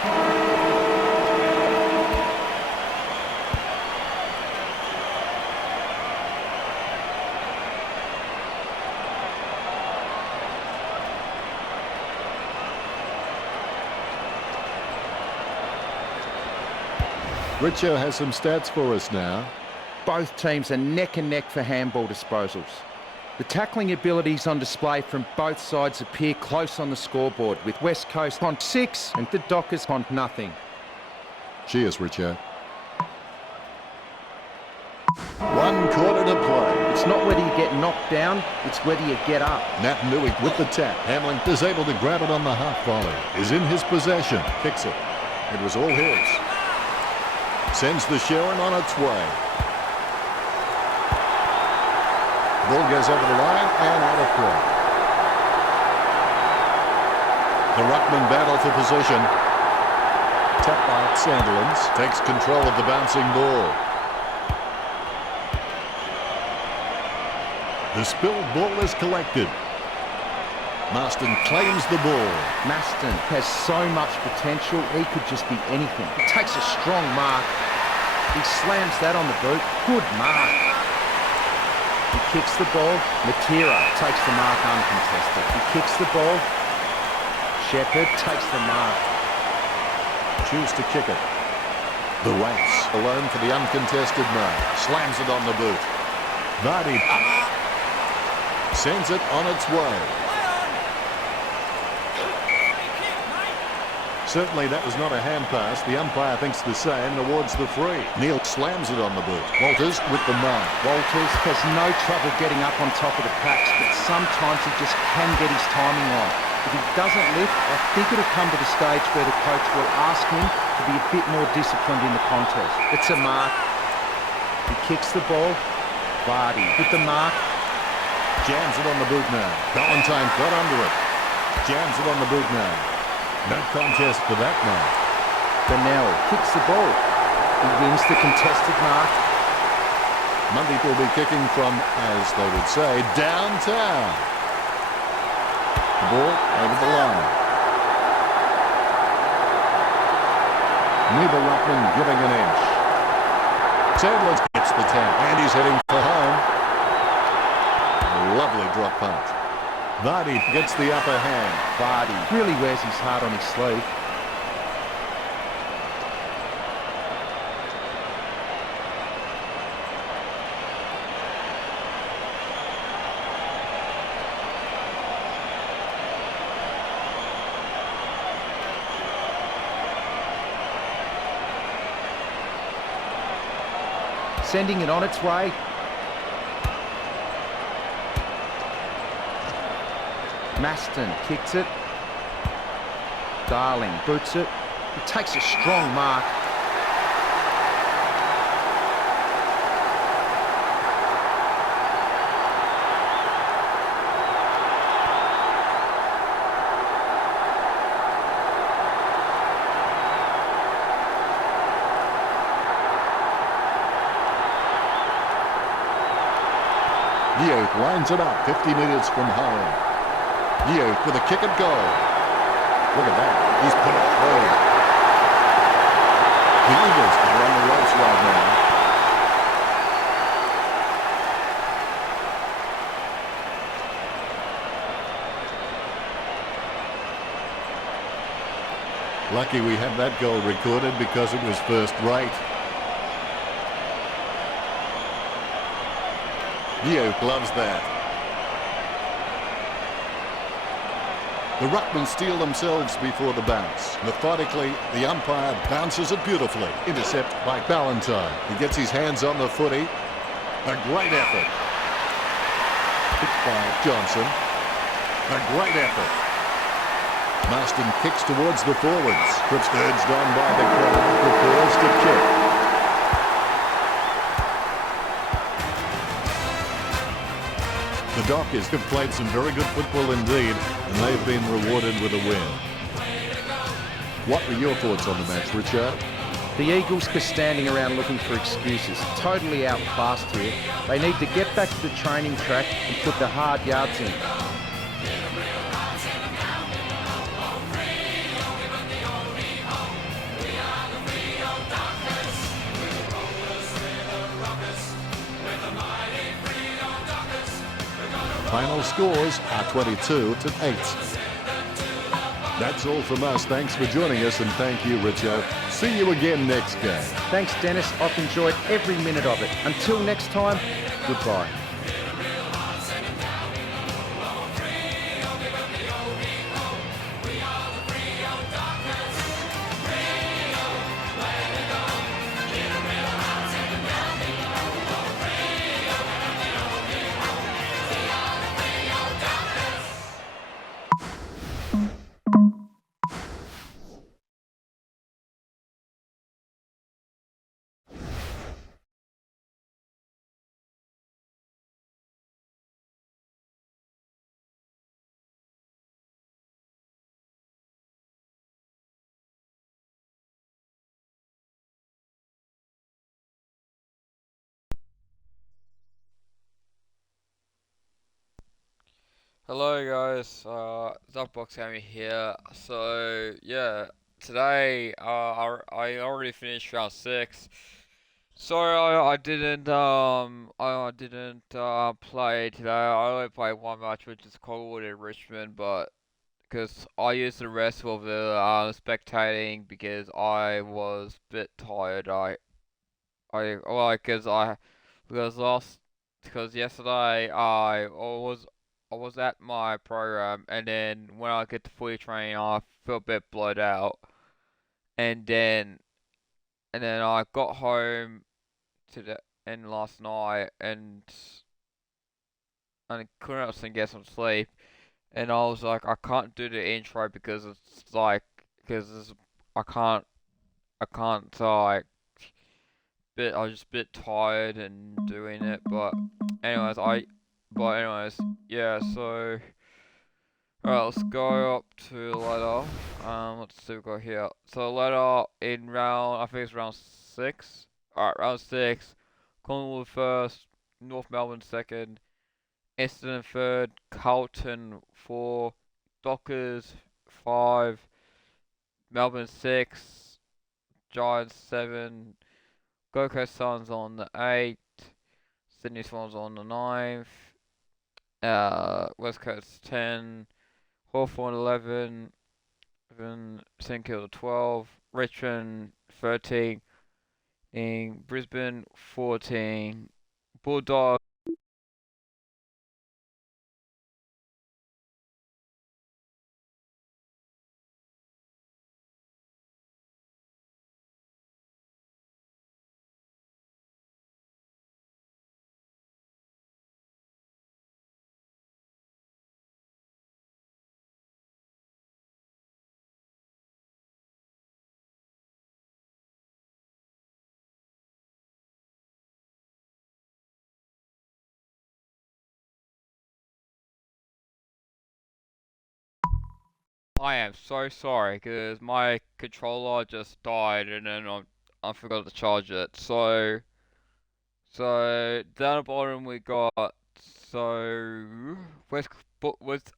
Richo has some stats for us now. Both teams are neck and neck for handball disposals. The tackling abilities on display from both sides appear close on the scoreboard, with West Coast on 6 and the Dockers on nothing. Cheers, Richo. 1 quarter to play. It's not whether you get knocked down, it's whether you get up. Nat Nui with the tap. Hamlin is able to grab it on the half volley. Is in his possession. Kicks it. It was all his. Sends the Sharon on its way. Ball goes over the line and out of play. The Ruckman battle for position. Tap by Sandilands. Takes control of the bouncing ball. The spilled ball is collected. Marston claims the ball. Maston has so much potential, he could just be anything. He takes a strong mark. He slams that on the boot. Good mark. He kicks the ball. Matera takes the mark uncontested. He kicks the ball. Shepherd takes the mark. Choose to kick it. The Wats alone for the uncontested mark. Slams it on the boot. Vardy sends it on its way. Certainly that was not a hand pass. The umpire thinks the same and awards the free. Neil slams it on the boot. Walters with the mark. Walters has no trouble getting up on top of the packs, but sometimes he just can get his timing on. If he doesn't lift, I think it'll come to the stage where the coach will ask him to be a bit more disciplined in the contest. It's a mark. He kicks the ball. Vardy with the mark. Jams it on the boot now. Valentine got under it. Jams it on the boot now. No contest for that now. Bennell kicks the ball. He wins the contested mark. Mundy will be kicking from, as they would say, downtown. The ball over the line. Neither Ruckman giving an inch. Sandler gets the tap, and he's heading for home. A lovely drop punt. Vardy gets the upper hand. Vardy really wears his heart on his sleeve. sending it on its way. Maston kicks it. Darling boots it. He takes a strong mark. Youth lines it up 50 metres from home. Youth with a kick and goal. Look at that. He's put it through. The Eagles are on the ropes right now. Lucky we had that goal recorded because it was first rate. Youth loves that. The ruckmen steal themselves before the bounce. Methodically, the umpire bounces it beautifully. Intercept by Ballantyne. He gets his hands on the footy. A great effort. Picked by Johnson. A great effort. Marston kicks towards the forwards. Cripps urged on by the crowd. Prepares to kick. The Dockers have played some very good football indeed, and they've been rewarded with a win. What were your thoughts on the match, Richard? The Eagles are standing around looking for excuses. Totally outclassed here. They need to get back to the training track and put the hard yards in. Final scores are 22-8. That's all from us. Thanks for joining us, and thank you, Richo. See you again next game. Thanks, Dennis. I've enjoyed every minute of it. Until next time, goodbye. Hello guys, Zupbox Gaming here. So yeah, today I already finished round 6. Sorry I didn't play today. I only played one match, which is Collingwood and Richmond, but because I used the rest of the spectating because I was a bit tired. Because yesterday I was at my program, and then when I get to footy training, I feel a bit blowed out, and then I got home today and last night, and I couldn't actually get some sleep, and I was like, I can't do the intro because I can't like I was just a bit tired and doing it, but yeah, so alright, let's go up to the letter. Let's see what we got here. So letter in round, I think it's round 6. Alright, round 6. Collingwood first, North Melbourne second, Essendon third, Carlton 4, Dockers 5, Melbourne 6, Giants 7, Gold Coast Suns on the 8th, Sydney Swans on the 9th, West Coast 10, Hawthorn 11, St Kilda 12, Richmond 13, Brisbane 14, Bulldogs I am so sorry because my controller just died and then I forgot to charge it. So down the bottom we got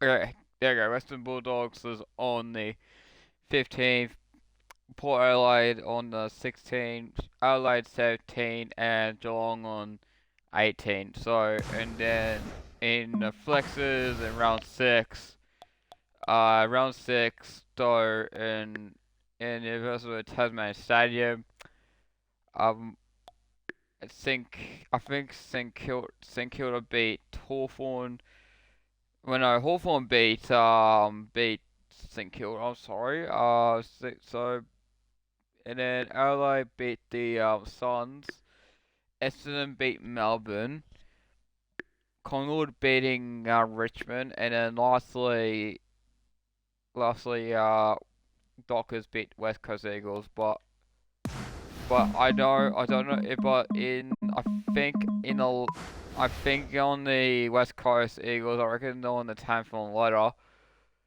okay, there you go. Western Bulldogs is on the 15th, Port Adelaide on the 16th, Adelaide 17th, and Geelong on 18th. So and then in the flexes in round six though in University of Tasmania Stadium. Um, I think St Kilda beat Hawthorn. Well, no, Hawthorn beat St Kilda. I'm sorry. So and then Adelaide beat the Suns. Essendon beat Melbourne. Collingwood beating Richmond, and then lastly, Dockers beat West Coast Eagles, but I don't know if but in think in the I think on the West Coast Eagles, I reckon they're on the 10th on letter.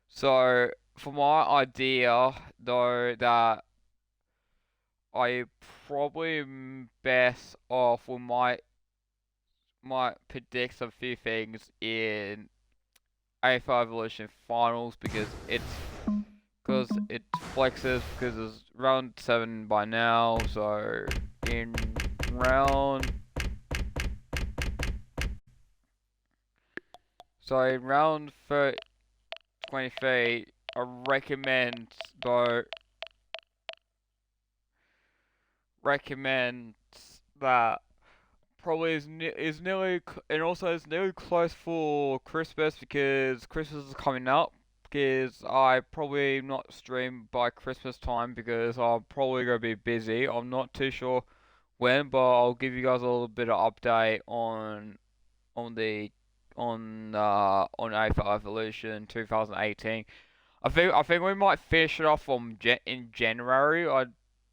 So for my idea though that I probably am best off with might predict a few things in AFL Evolution finals because it flexes because it's round 7 by now. So in round in round 23, I recommend that probably is nearly and also is nearly close for Christmas because Christmas is coming up. Because I probably not stream by Christmas time because I'm probably gonna be busy. I'm not too sure when, but I'll give you guys a little bit of update on the on AFL Evolution 2018. I think we might finish it off in January.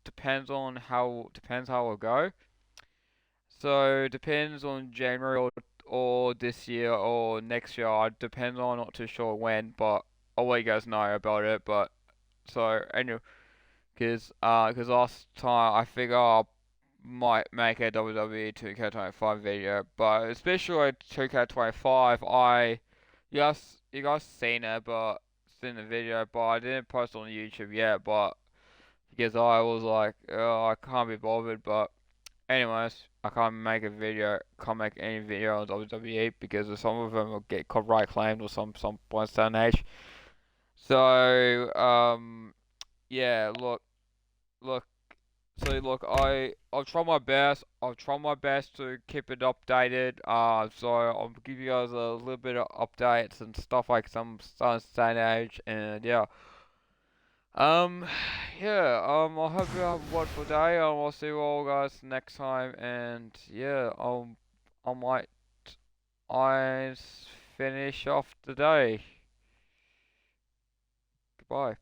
Depends how it'll go. So depends on January or this year or next year. It depends on not too sure when, but I'll let you guys know about it. But so anyway, cause last time I figure I might make a WWE 2K25 video, but especially 2K25, you guys seen it, but seen the video, but I didn't post on YouTube yet, but because I was like, oh, I can't be bothered, but. Anyways, I can't make any video on WWE because some of them will get copyright claimed or some points down age. So, yeah, look, I'll try my best. I'll try my best to keep it updated. So I'll give you guys a little bit of updates and stuff like some stone age, and yeah. Um, yeah, I hope you have a wonderful day. I'll see you all guys next time, and yeah, I might, I finish off the day. Goodbye.